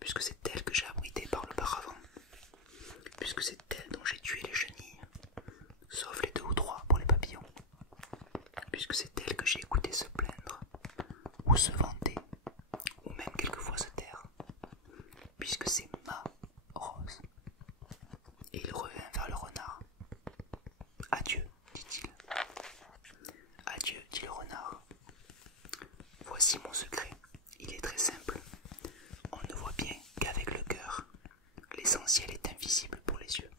puisque c'est elle que j'ai abritée par le paravent, puisque c'est elle dont j'ai tué les chenilles, sauf les 2 ou 3 pour les papillons, puisque c'est elle que j'ai écouté se plaindre, ou se vanter, ou même quelquefois se taire, puisque c'est ma rose. Et il revint vers le renard. Adieu, dit-il. Adieu, dit le renard. Voici mon secret, il est très simple. On ne voit bien qu'avec le cœur. L'essentiel est invisible pour les yeux.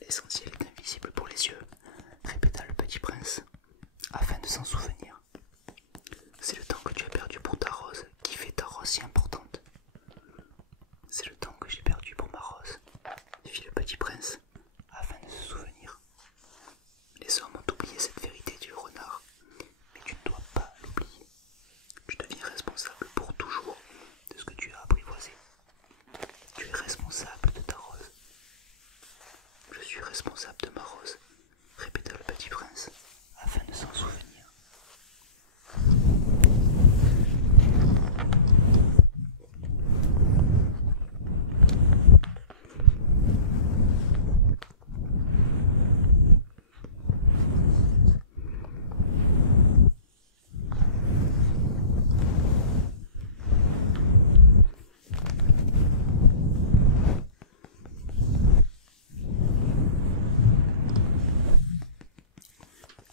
L'essentiel est invisible pour les yeux, répéta le petit prince, afin de s'en souvenir. C'est le temps que tu as perdu pour ta rose qui fait ta rose si importante. C'est le temps que j'ai perdu pour ma rose, fit le petit prince, afin de se souvenir. Les hommes ont oublié cette vérité, dit le renard, mais tu ne dois pas l'oublier. Tu deviens responsable pour toujours de ce que tu as apprivoisé. Tu es responsable de ta rose. Je suis responsable de ma rose, répéta le petit prince, afin de s'en souvenir.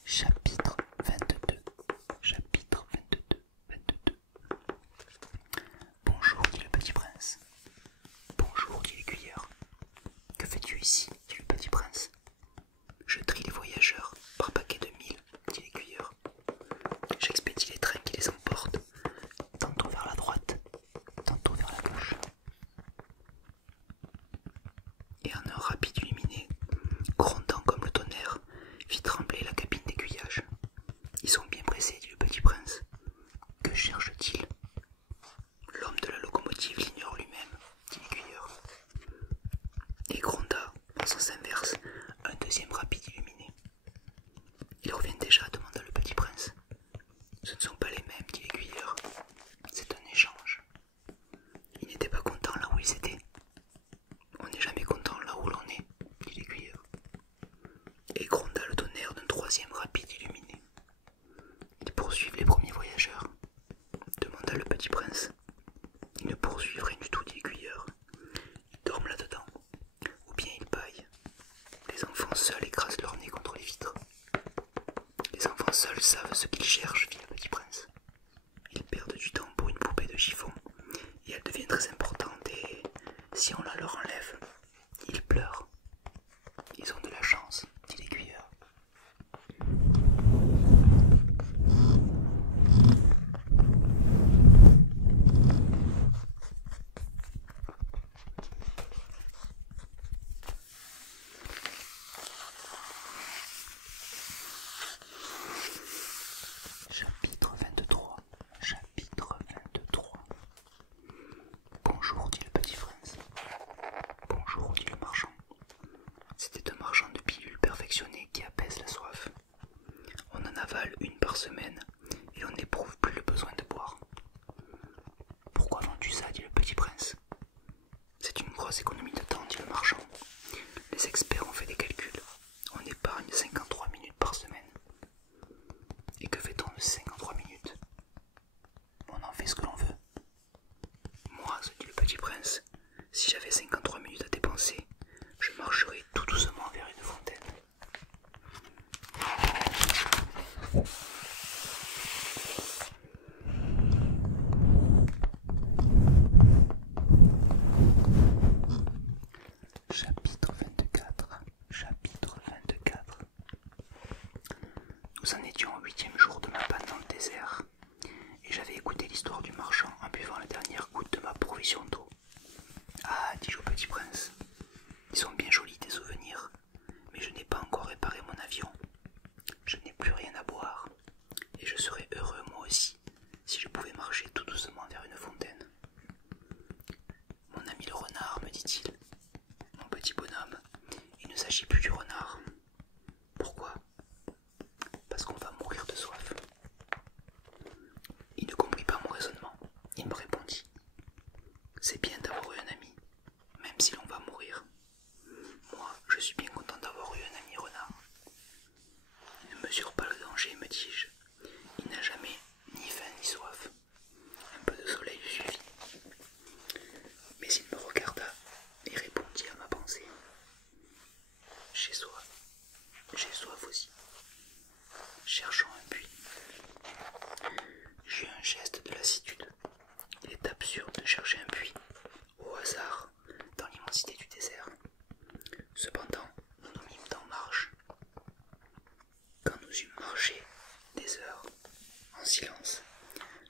Chapitre 22. Chapitre 22. Bonjour, dit le petit prince. Bonjour, dit l'écuyère. Que fais-tu ici, dit le petit prince. Je trie les voyageurs par paquet de 1000, dit l'écuyère. J'expédie les trains qui les emportent, tantôt vers la droite, tantôt vers la gauche. Et un heure rapide illuminé, grondant comme le tonnerre, fit trembler la cabine d'aiguillage. Ils sont bien pressés, dit le petit prince. Que cherche-t-il? L'homme de la locomotive l'ignore lui-même, dit l'écuyeur. Et gronda, en sens inverse, un deuxième rapide illuminé. Ils reviennent déjà, demanda le petit prince. Ce ne sont pas les mêmes, dit l'écuyeur. C'est un échange. Ils n'étaient pas contents là où ils étaient. On n'est jamais content là où l'on est, dit l'écuyeur. Et gronda le tonnerre d'un troisième rapide illuminé. Ils poursuivent les premiers voyageurs, demanda le petit prince. Ils ne poursuivent rien du tout, dit l'écuyeur. Ils dorment là-dedans, ou bien ils paillent. Les enfants seuls écrasent leur nez contre les vitres. Les enfants seuls savent ce qu'ils cherchent, fit le petit prince. Ils perdent du temps pour une poupée de chiffon, et elle devient très importante, et si on la leur enlève, ils pleurent. Ils ont de la chance, dit l'écuyeur. Chapitre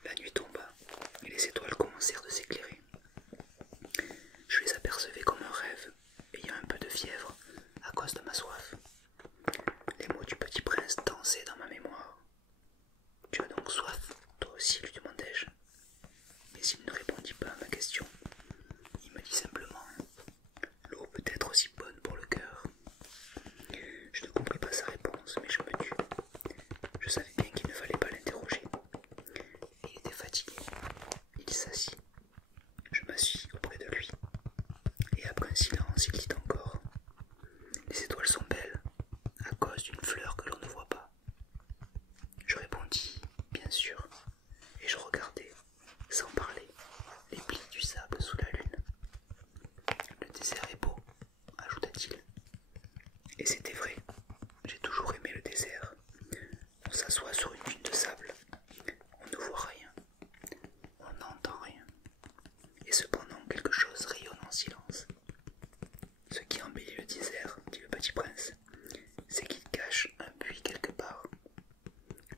La nuit tomba et les étoiles commencèrent de s'éclairer. Je les apercevais comme un rêve, ayant un peu de fièvre à cause de ma soif. Les mots du petit prince dansaient dans ma mémoire. Tu as donc soif, toi aussi, lui demandai-je. Mais il ne répondit pas à ma question. Il me dit simplement: l'eau peut être aussi bonne pour le cœur. Je ne compris pas sa réponse, mais je me tus. Je savais bien qu'il ne fallait pas l'interroger. Il était fatigué. Il s'assit. Je m'assis auprès de lui. Et après un silence, il dit encore: les étoiles sont belles, à cause d'une fleur que l'on ne voit pas. Je répondis: bien sûr, et je regardais, sans parler, les plis du sable sous la lune. Le désert est beau, ajouta-t-il. Et c'était vrai, j'ai toujours aimé le désert. On s'assoit sur une dune de sable, on ne voit rien, on n'entend rien, et cependant quelque chose rayonne en silence. Ce qui embellit le désert, dit le petit prince, c'est qu'il cache un puits quelque part.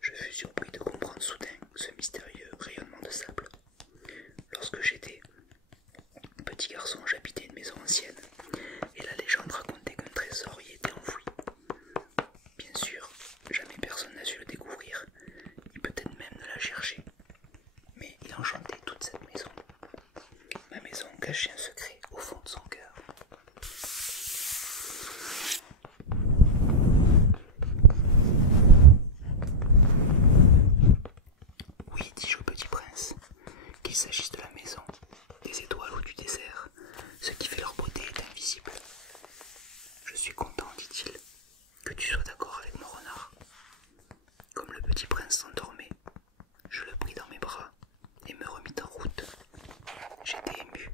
Je fus surpris de comprendre soudain ce mystérieux rayonnement de sable. Lorsque j'étais petit garçon, j'habitais une maison ancienne, et la légende racontait qu'un trésor y était enfoui. Bien sûr, jamais personne n'a su le découvrir, ni peut-être même ne l'a cherché. Mais il enchantait toute cette maison. Ma maison cachait un secret au fond de son cœur. Oui, dis-je au petit prince, qu'il s'agisse de la maison, des étoiles ou du désert, ce qui fait leur beauté est invisible. Je suis content, dit-il, que tu sois d'accord avec mon renard. Comme le petit prince s'endormait, je le pris dans mes bras et me remit en route. J'étais ému.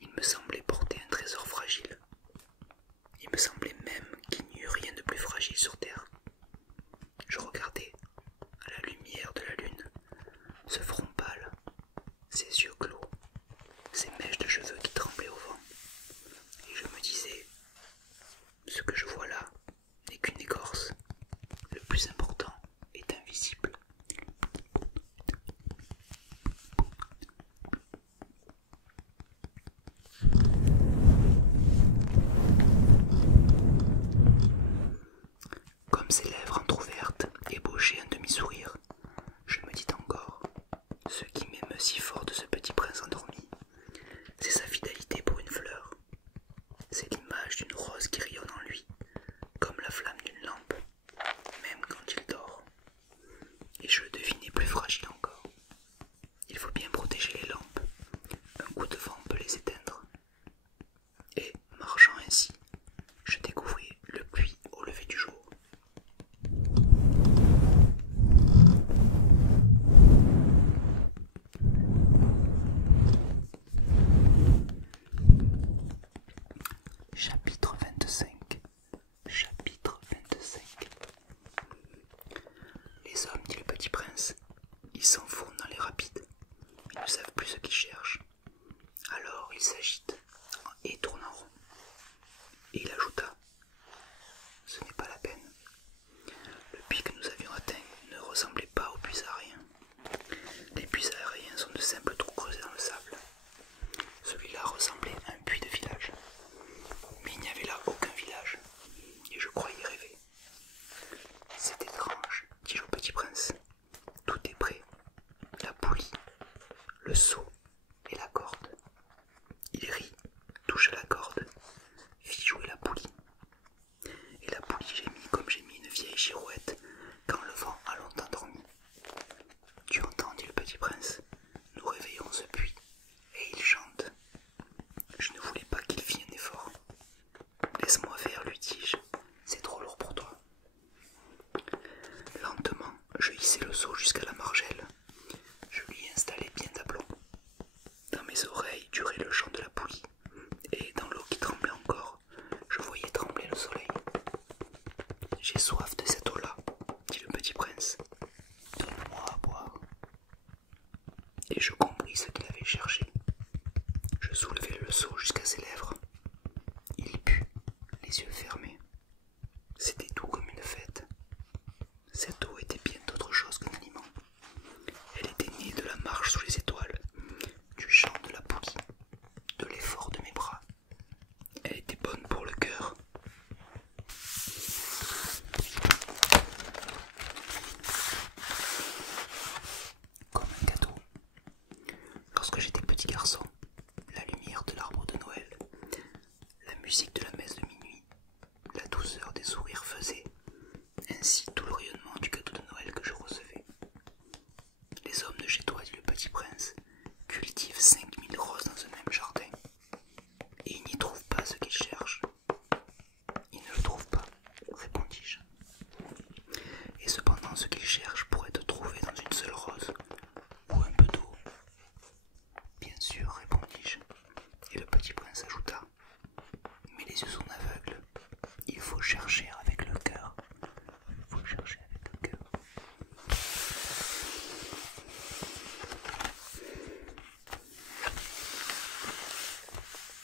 Il me semblait porter un trésor fragile. Il me semblait même qu'il n'y eût rien de plus fragile sur terre. Je regardais, à la lumière de la lune, ce front pâle, ses yeux clos, ses mèches de cheveux qui tremblaient au vent. Et je me disais: ce que je vois là n'est qu'une écorce. Le plus important est invisible. Comme ses lèvres entr'ouvertes ébauchaient un demi-sourire, je me dis encore: ce qui m'émeut si fort de ce petit prince endormi, c'est sa fidélité pour une fleur. C'est l'image d'une rose qui rayonne en lui, comme la flamme d'une lampe, même quand il dort. Et je le devinais plus fragile encore. Il faut bien protéger les lampes. Un coup de vent peut les éteindre. Et, marchant ainsi, je découvris le puits au lever du jour. Chapitre 25. Chapitre 25. Les hommes, dit le petit prince, ils s'enfournent dans les rapides. Ils ne savent plus ce qu'ils cherchent. Alors ils s'agitent et tournent en rond. Et il ajouta: ce n'est pas la peine. Le puits que nous avions atteint ne ressemblait pas aux puits aériens. Les puits aériens sont de simples trous creusés dans le sable. Celui-là ressemblait à un puits de village. Mais il n'y avait là aucun village, et je croyais rêver. C'est étrange, dis-je au petit prince. Tout est prêt. La poulie, le seau et la corde. Il rit, toucha la corde, fit jouer la poulie. Et la poulie gémit comme gémit une vieille girouette quand le vent a longtemps dormi. Tu entends, dit le petit prince, nous réveillons ce puits, et il chante. Je ne voulais pas qu'il fît un effort. Laisse-moi faire, lui dis-je, c'est trop lourd pour toi. Lentement, je hissai le seau jusqu'à la margelle. Je lui installai bien d'aplomb. Dans mes oreilles durait le chant de la poulie, et dans l'eau qui tremblait encore, je voyais trembler le soleil. J'ai soif de cette eau-là, dit le petit prince. Donne-moi à boire. Et je compris ce qu'il avait cherché. Je soulevai le seau jusqu'à ses lèvres. Il but, les yeux fermés. C'était doux comme une fête. Cette eau était bien autre chose qu'un aliment. Elle était née Les hommes de chez toi, dit le petit prince, cultivent 5000 roses dans un même jardin, et ils n'y trouvent pas ce qu'ils cherchent. Ils ne le trouvent pas, répondis-je. Et cependant, ce qu'ils cherchent pourrait être trouvé dans une seule rose, ou un peu d'eau. Bien sûr, répondis-je. Et le petit prince ajouta, mais les yeux sont aveugles, il faut chercher avec le cœur. Il faut chercher avec le cœur.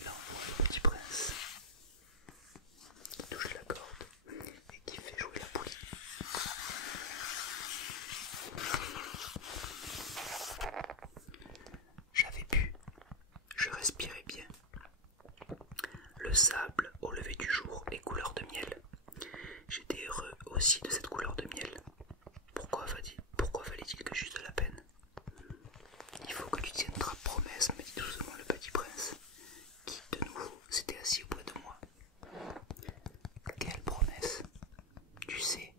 Là on voit le petit prince qui touche la corde et qui fait jouer la poulie. J'avais bu, je respirais bien. Le sable au lever du jour est couleur de miel. J'étais heureux aussi de cette couleur de miel. Pourquoi fallait-il que j'eusse de la peine? Il faut que tu tiennes ta promesse, me dit doucement le petit prince, qui, de nouveau, s'était assis auprès de moi. Quelle promesse? Tu sais,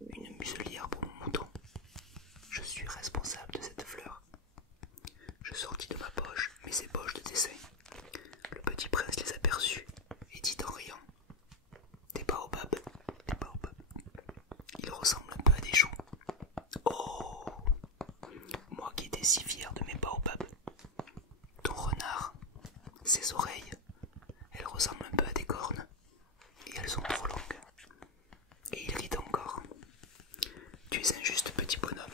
une muselière pour mon mouton. Je suis responsable de cette fleur. Je sortis de ma poche mes ébauches de dessin. Le petit prince les aperçut et dit en riant, des baobabs, des baobabs. Ils ressemblent un peu à des choux. Oh, moi qui étais si fier de mes baobabs. Ton renard, ses oreilles, elles ressemblent un peu à des cornes, et elles sont trop longues. Et il rit encore. Tu es injuste, petit bonhomme.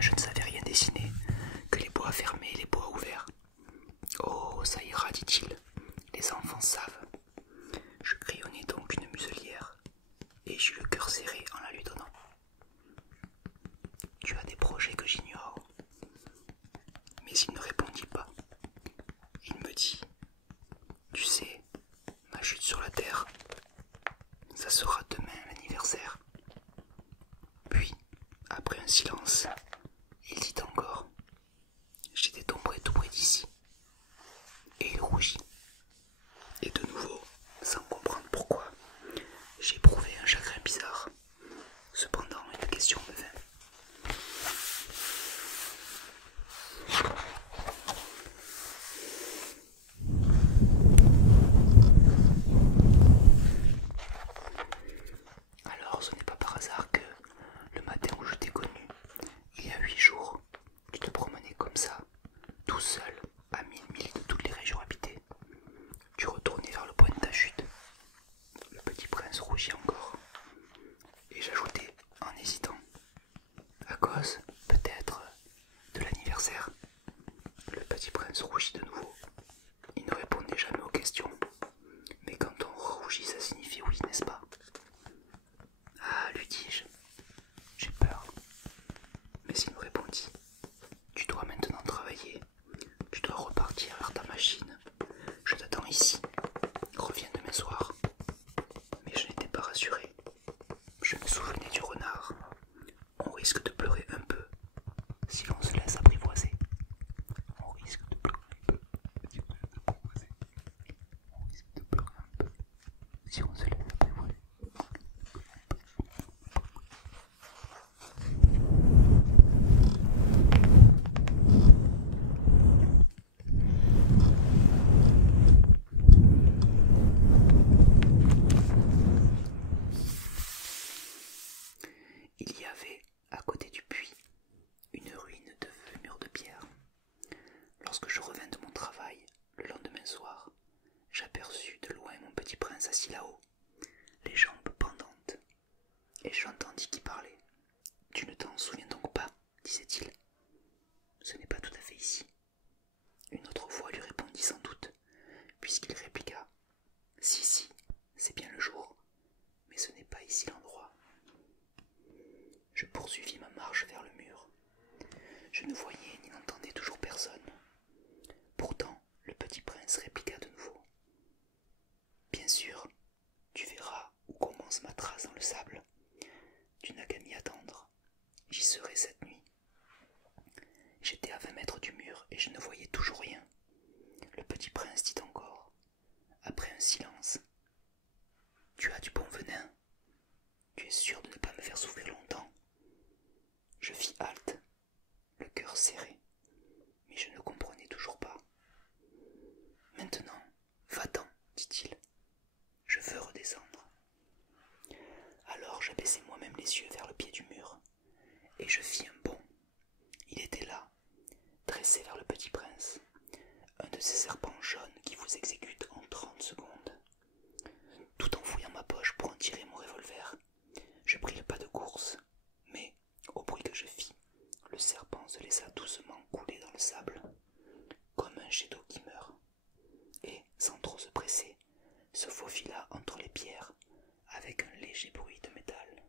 Je ne savais rien dessiner que les bois fermés et les bois ouverts. Oh, ça ira, dit-il. Les enfants savent. Je crayonnai donc une muselière, et j'eus le cœur serré en la lui donnant. Tu as des projets que j'ignore. Mais il ne répondit pas. Il me dit, tu sais, ma chute sur la terre, ça sera demain l'anniversaire. Puis, après un silence, il dit encore, j'étais tombé tout près d'ici. Et il rougit. Et de nouveau, sans comprendre pourquoi, j'éprouvais un chagrin bizarre. Cependant, une question me vint. Alors, ce n'est pas par hasard que, le matin où je t'ai connu, il y a 8 jours, tu te promenais comme ça, tout seul, à 1000 milles de toutes les régions habitées. Tu retournais vers le point de ta chute. Le petit prince rougit encore. Et j'ajoutai, en hésitant, à cause, peut-être, de l'anniversaire. Le petit prince rougit de nouveau. Il ne répondait jamais aux questions. Mais quand on rougit, ça signifie oui, n'est-ce pas? Ah, lui dis-je, j'ai peur. Mais il me répondit, tu dois maintenant travailler. Tu dois repartir vers ta machine. Je t'attends ici. Reviens demain soir. Mais je n'étais pas rassuré. Je me souvenais du renard. On risque de pleurer un peu si l'on se laisse apprivoiser. On risque de pleurer un peu si on se laisse apprivoiser. On risque de pleurer un peu si on se laisse apprivoiser. Il y avait, à côté du puits, une ruine de vieux mur de pierre. Lorsque je revins de mon travail, le lendemain soir, j'aperçus de loin mon petit prince assis là-haut, les jambes pendantes, et j'entendis qui parlait. Tu ne t'en souviens donc pas, disait-il. Ce n'est pas tout à fait ici. Une autre voix lui répondit sans doute, puisqu'il répliqua. Si, si, c'est bien le jour, mais ce n'est pas ici l'endroit. Je poursuivis ma marche vers le mur. Je ne voyais ni n'entendais toujours personne. Pourtant, le petit prince répliqua de nouveau. Bien sûr, tu verras où commence ma trace dans le sable. Tu n'as qu'à m'y attendre. J'y serai cette nuit. J'étais à 20 mètres du mur et je ne voyais toujours rien. Le petit prince dit encore, après un silence, tu as du bon venin. Tu es sûr de ne pas me faire souffrir longtemps? Je fis s'adressait vers le petit prince. Un de ces serpents jaunes qui vous exécute en 30 secondes. Tout en fouillant ma poche pour en tirer mon revolver, je pris le pas de course, mais, au bruit que je fis, le serpent se laissa doucement couler dans le sable, comme un jet d'eau qui meurt, et, sans trop se presser, se faufila entre les pierres avec un léger bruit de métal.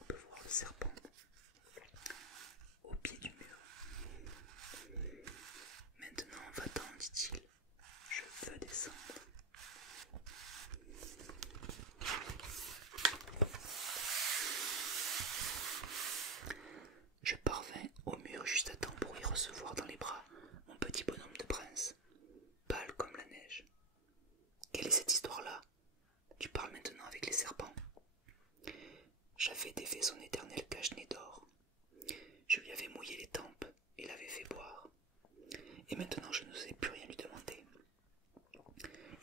On peut voir le serpent au pied du mur. Maintenant, va-t'en, dit-il, je veux descendre. Je parvins au mur juste à temps pour y recevoir dans les bras mon petit bonhomme de prince, pâle comme la neige. Quelle est cette histoire-là? Tu parles maintenant avec les serpents. J'avais défait son éternel cache-nez d'or. Je lui avais mouillé les tempes et l'avais fait boire. Et maintenant je n'osais plus rien lui demander.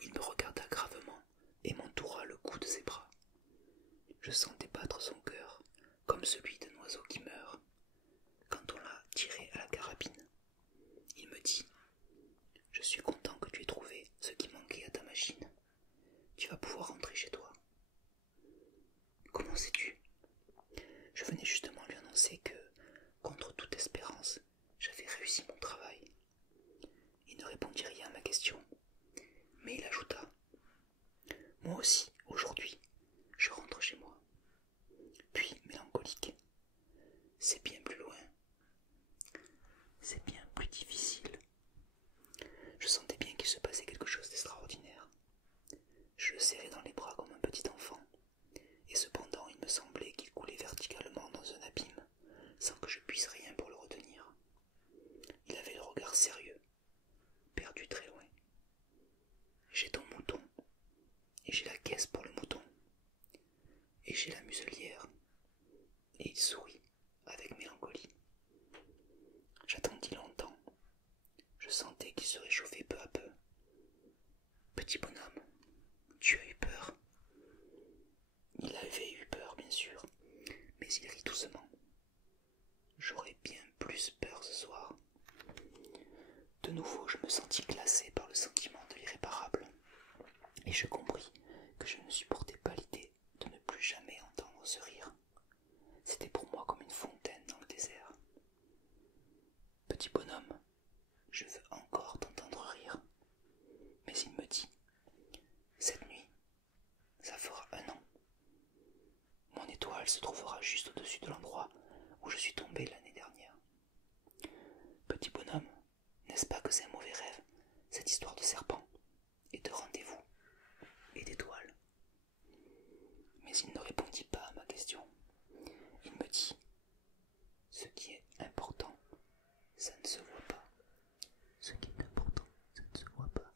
Il me regarda gravement et m'entoura le cou de ses bras. Je sentais battre son cœur comme celui d'un oiseau qui meurt quand on l'a tiré à la carabine. Il me dit: je suis content que tu aies trouvé ce qui manquait à ta machine. Tu vas pouvoir rentrer chez toi. Comment sais-tu? Je venais justement lui annoncer que, contre toute espérance, j'avais réussi mon travail. Il ne répondit rien à ma question, mais il ajouta: moi aussi, aujourd'hui, je rentre chez moi. Puis, mélancolique: c'est bien plus loin. C'est bien plus difficile. Je sentais bien qu'il se passait quelque chose d'extraordinaire. Je le serrais dans les bras comme un petit enfant, et cependant il me semblait qu'il coulait verticalement dans un abîme, sans que je puisse rien pour le retenir. Il avait le regard sérieux, perdu très loin. J'ai ton mouton, et j'ai la caisse pour le mouton, et j'ai la muselière, et il sourit avec mélancolie. J'attendis longtemps. Je sentais qu'il se réchauffait peu à peu. Petit bonhomme, tu as eu peur? Il avait eu peur, bien sûr, mais il rit doucement. J'aurais bien plus peur ce soir. De nouveau, je me sentis glacé par le sentiment de l'irréparable, et je compris que je ne supportais pas l'idée de ne plus jamais entendre ce rire. C'était pour moi comme une fontaine dans le désert. Petit bonhomme, je veux encore t'entendre rire. Mais il me dit: cette nuit, ça fera 1 an. Mon étoile se trouvera juste au-dessus de l'endroit où je suis tombé l'année dernière. Petit bonhomme, n'est-ce pas que c'est un mauvais rêve, cette histoire de serpent, et de rendez-vous, et d'étoiles? Mais il ne répondit pas à ma question. Il me dit: ce qui est important, ça ne se voit pas. Ce qui est important, ça ne se voit pas.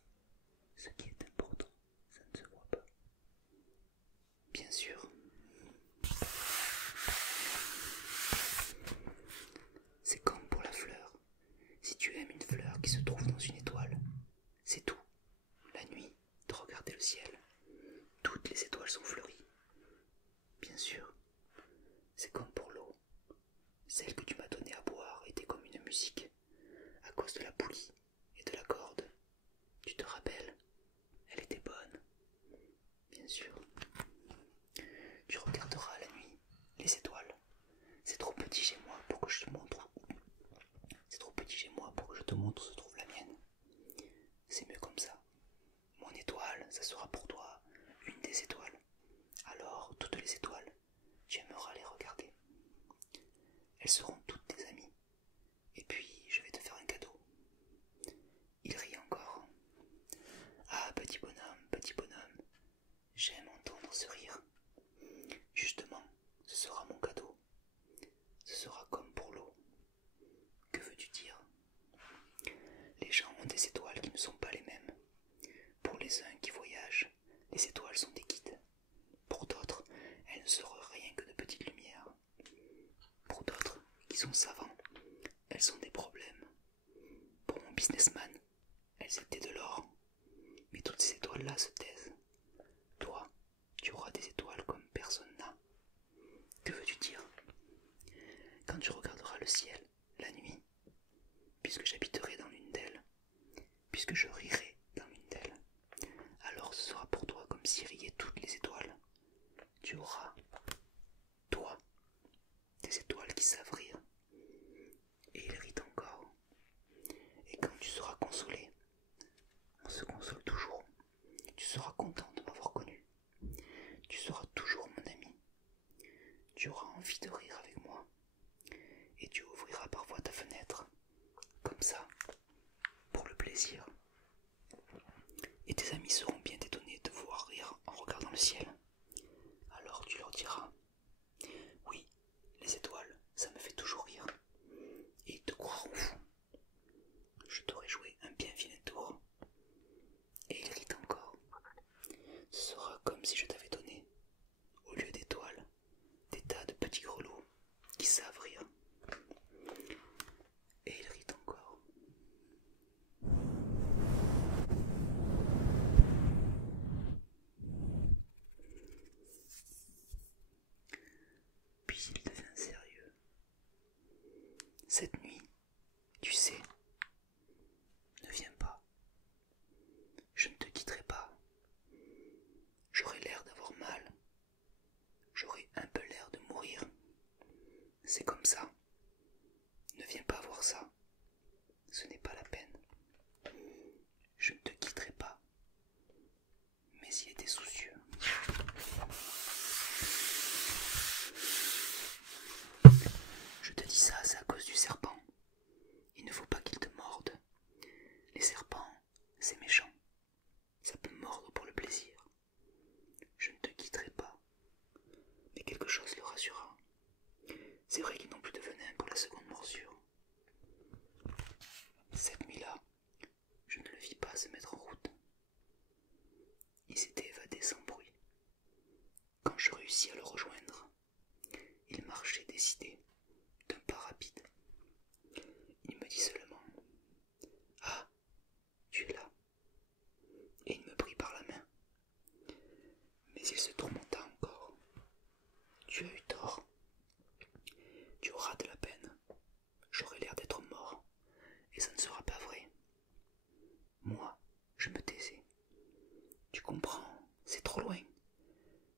Ce qui est important, ça ne se voit pas. Bien sûr. C'est comme pour la fleur. Si tu aimes une fleur qui se trouve dans une étoile, c'est tout. La nuit, de regarder le ciel. Toutes les étoiles sont fleuries. Bien sûr. C'est comme pour l'eau. Celle que tu m'as donnée à boire était comme une musique, à cause de la poulie et de la corde. Tu te rappelles? Elle était bonne. Bien sûr. Tu regarderas la nuit les étoiles. C'est trop petit chez moi pour que je te montre. C'est trop petit chez moi pour que je te montre où se trouve la mienne. C'est mieux comme ça. Mon étoile, ça sera pour toi une des étoiles. Alors, toutes les étoiles, tu aimeras les regarder. Elles seront toutes tes amies. Et puis, je vais te faire un cadeau. Il rit encore. Ah, petit bonhomme, j'aime entendre ce rire. Justement, ce sera mon cadeau. Ce sera comme pour l'eau. Que veux-tu dire? Les gens ont des étoiles qui ne sont pas les mêmes. Pour les uns qui voyagent, les étoiles sont des guides. Pour d'autres, elles ne seront rien que de petites lumières. Pour d'autres, qui sont savants, elles sont des problèmes. Pour mon businessman, elles étaient de l'or. Mais toutes ces étoiles-là se taisent. Toi, tu auras des étoiles comme personne n'a. Que veux-tu dire? Quand quand tu regarderas le ciel, la nuit, puisque j'habiterai dans l'une d'elles, puisque je rirai dans l'une d'elles, alors ce sera pour toi comme si riaient toutes les étoiles. Tu auras, toi, des étoiles qui savent rire, et ils rient encore. Et quand tu seras consolé, on se console toujours, tu seras content de m'avoir connu, tu seras toujours mon ami, tu auras envie de rire avec moi, et tu ouvriras parfois ta fenêtre, comme ça, pour le plaisir. Et tes amis seront bien étonnés de voir rire en regardant le ciel. Alors tu leur diras, oui, les étoiles, ça me fait toujours rire. Et ils te croiront fou. Je t'aurai joué un bien vilain tour. Et ils rient encore. Ce sera comme si je t'avais donné, au lieu d'étoiles, des tas de petits grelots qui savent rire. Et ils rient encore. Puis il devint sérieux. Cette nuit, tu sais, ne viens pas. Je ne te quitterai pas. J'aurai l'air d'avoir mal. J'aurai un peu l'air de mourir. C'est comme ça. Ne viens pas voir ça. Ce n'est pas la peine. Je ne te quitterai pas. Mais il était soucieux. Je te dis ça, c'est à cause du serpent. Il ne faut pas qu'il te morde. Les serpents, c'est méchant. Ça peut mordre pour le plaisir. Je ne te quitterai pas. Mais quelque chose le rassura. C'est vrai qu'ils n'ont plus de venin pour la seconde morsure. Cette nuit-là, je ne le vis pas se mettre en route. Il s'était évadé sans bruit. Quand je réussis à le rejoindre, il marchait décidé, d'un pas rapide. Il me dit seulement « Ah, tu es là !» Et il me prit par la main. Mais il se tourmenta encore. « Tu as eu tort. Tu auras de la peine. J'aurai l'air d'être mort, et ça ne sera pas vrai. » Moi, je me taisais. Tu comprends, c'est trop loin.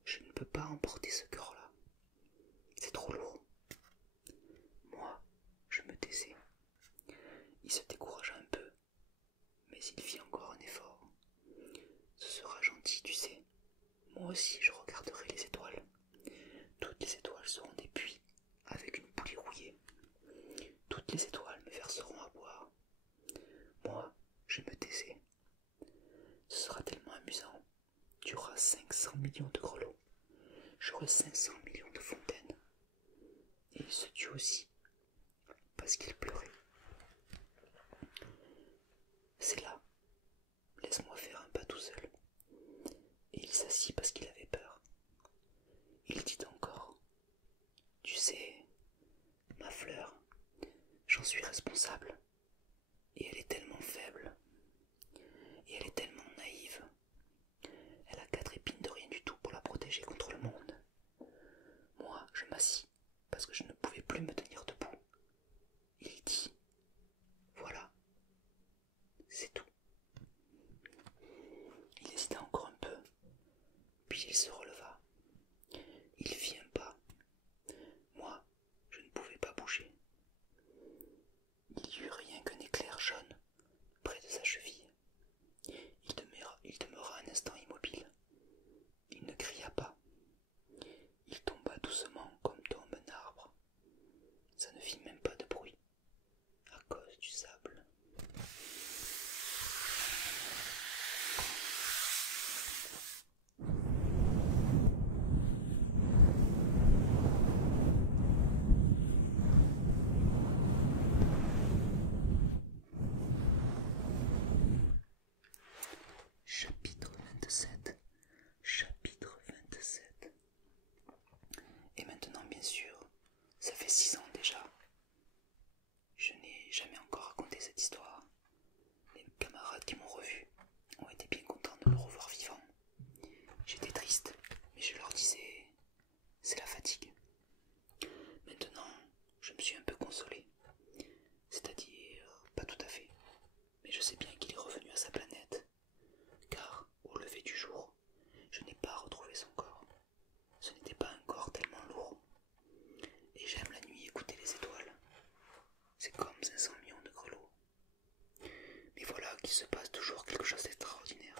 Je ne peux pas emporter ce cœur-là. C'est trop lourd. Moi, je me taisais. Il se découragea un peu, mais il fit encore un effort. Ce sera gentil, tu sais. Moi aussi, je regarderai les étoiles. Toutes les étoiles seront des puits avec une poulie rouillée. Toutes les étoiles me verseront à boire. Moi, je me taisais. Ce sera tellement amusant. Tu auras 500 millions de grelots. J'aurai 500 millions de fontaines. Et il se tut aussi, parce qu'il pleurait. C'est là. Laisse-moi faire un pas tout seul. Et il s'assit parce qu'il avait peur. Il dit encore, tu sais, ma fleur, j'en suis responsable. Et elle est tellement faible. Et elle est tellement naïve. Elle a 4 épines de rien du tout pour la protéger contre le monde. Moi, je m'assis parce que je ne pouvais plus me tenir debout. Il dit, voilà, c'est tout. Il hésita encore un peu, puis il se releva. Il fit un pas. Moi, je ne pouvais pas bouger. Il y eut rien qu'un éclair jaune près de sa cheville. Il demeura un instant immobile. Il ne cria pas. Il tomba doucement comme tombe un arbre. me suis un peu consolé. C'est-à-dire, pas tout à fait. Mais je sais bien qu'il est revenu à sa planète, car au lever du jour, je n'ai pas retrouvé son corps. Ce n'était pas un corps tellement lourd. Et j'aime la nuit écouter les étoiles. C'est comme 500 millions de grelots. Mais voilà qu'il se passe toujours quelque chose d'extraordinaire.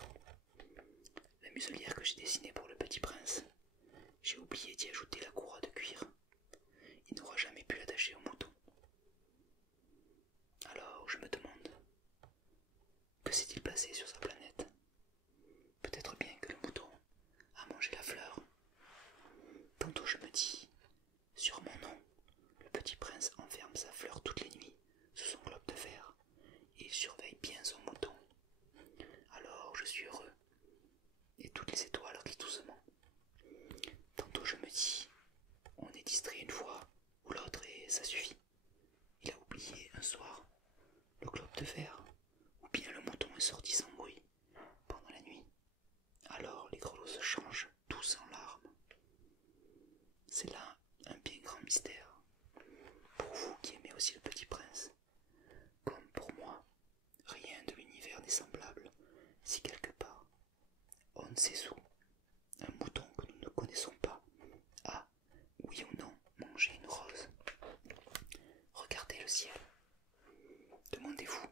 La muselière que j'ai dessinée pour le petit prince, j'ai oublié d'y ajouter la courroie de cuir. Il n'aura jamais pu l'attacher au mouton. Alors je me demande, que s'est-il passé sur sa planète? Peut-être bien que le mouton a mangé la fleur. Tantôt je me dis, sur mon nom, le petit prince enferme sa fleur toutes les nuits sous son globe de verre et il surveille bien son mouton. Alors je suis heureux et toutes les étoiles rient doucement. Tantôt je me dis, on est distrait une fois ou l'autre et ça suffit. Il a oublié un soir le globe de verre, ou bien le mouton est sorti sans bruit pendant la nuit. Alors les grelots se changent tous en larmes. C'est là un bien grand mystère. Pour vous qui aimez aussi le petit prince, comme pour moi, rien de l'univers n'est semblable si quelque part, on ne sait où, un mouton que nous ne connaissons pas a, oui ou non, mangé une rose. Regardez le ciel. Demandez-vous,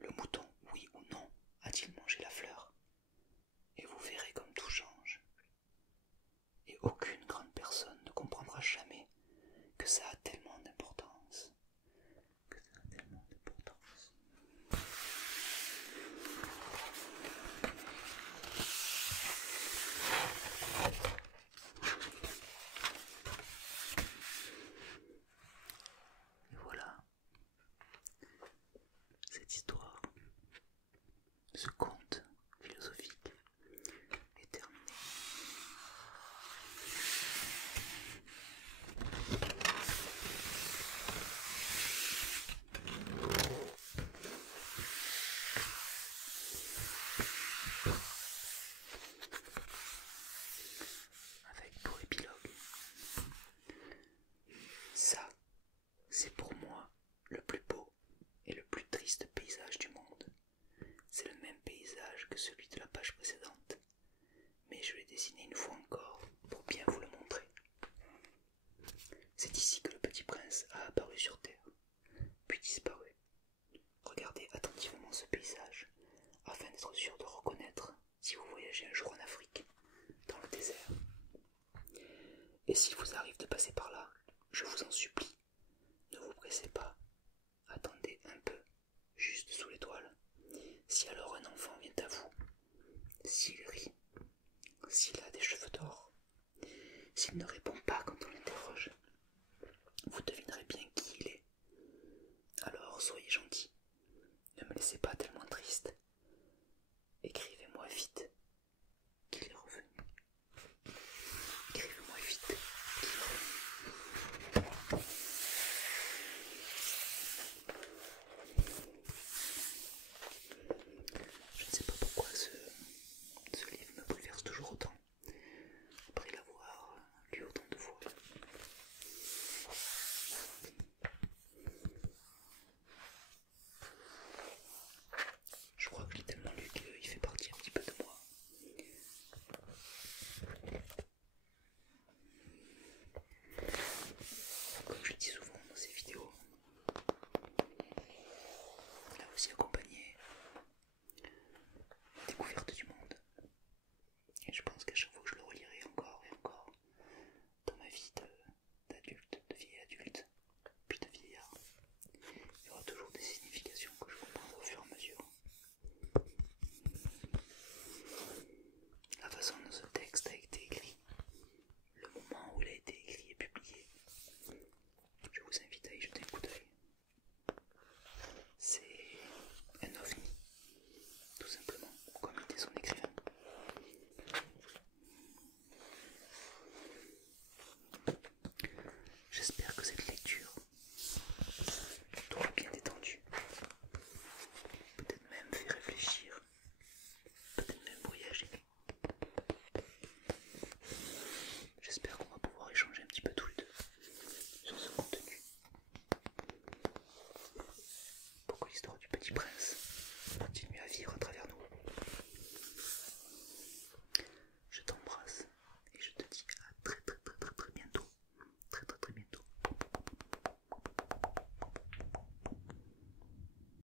le mouton, oui ou non, a-t-il mangé la fleur? Et vous verrez comme tout change. Et aucune grande personne ne comprendra jamais que ça a tellement d'importance. Que ça a tellement d'importance. Et voilà, cette histoire, ce conte philosophique est terminé. Avec pour épilogue, ça, c'est pour moi le plus beau et le plus triste paysage du monde. C'est le même paysage que celui de la page précédente, mais je l'ai dessiné une fois encore pour bien vous le montrer. C'est ici que le petit prince a apparu sur terre, puis disparu. Regardez attentivement ce paysage, afin d'être sûr de reconnaître si vous voyagez un jour en Afrique, dans le désert. Et s'il vous arrive de passer par là, je vous en supplie, ne vous pressez pas, attendez un peu, juste sous l'étoile. Si alors un enfant vient à vous, s'il rit, s'il a des cheveux d'or, s'il ne répond pas quand on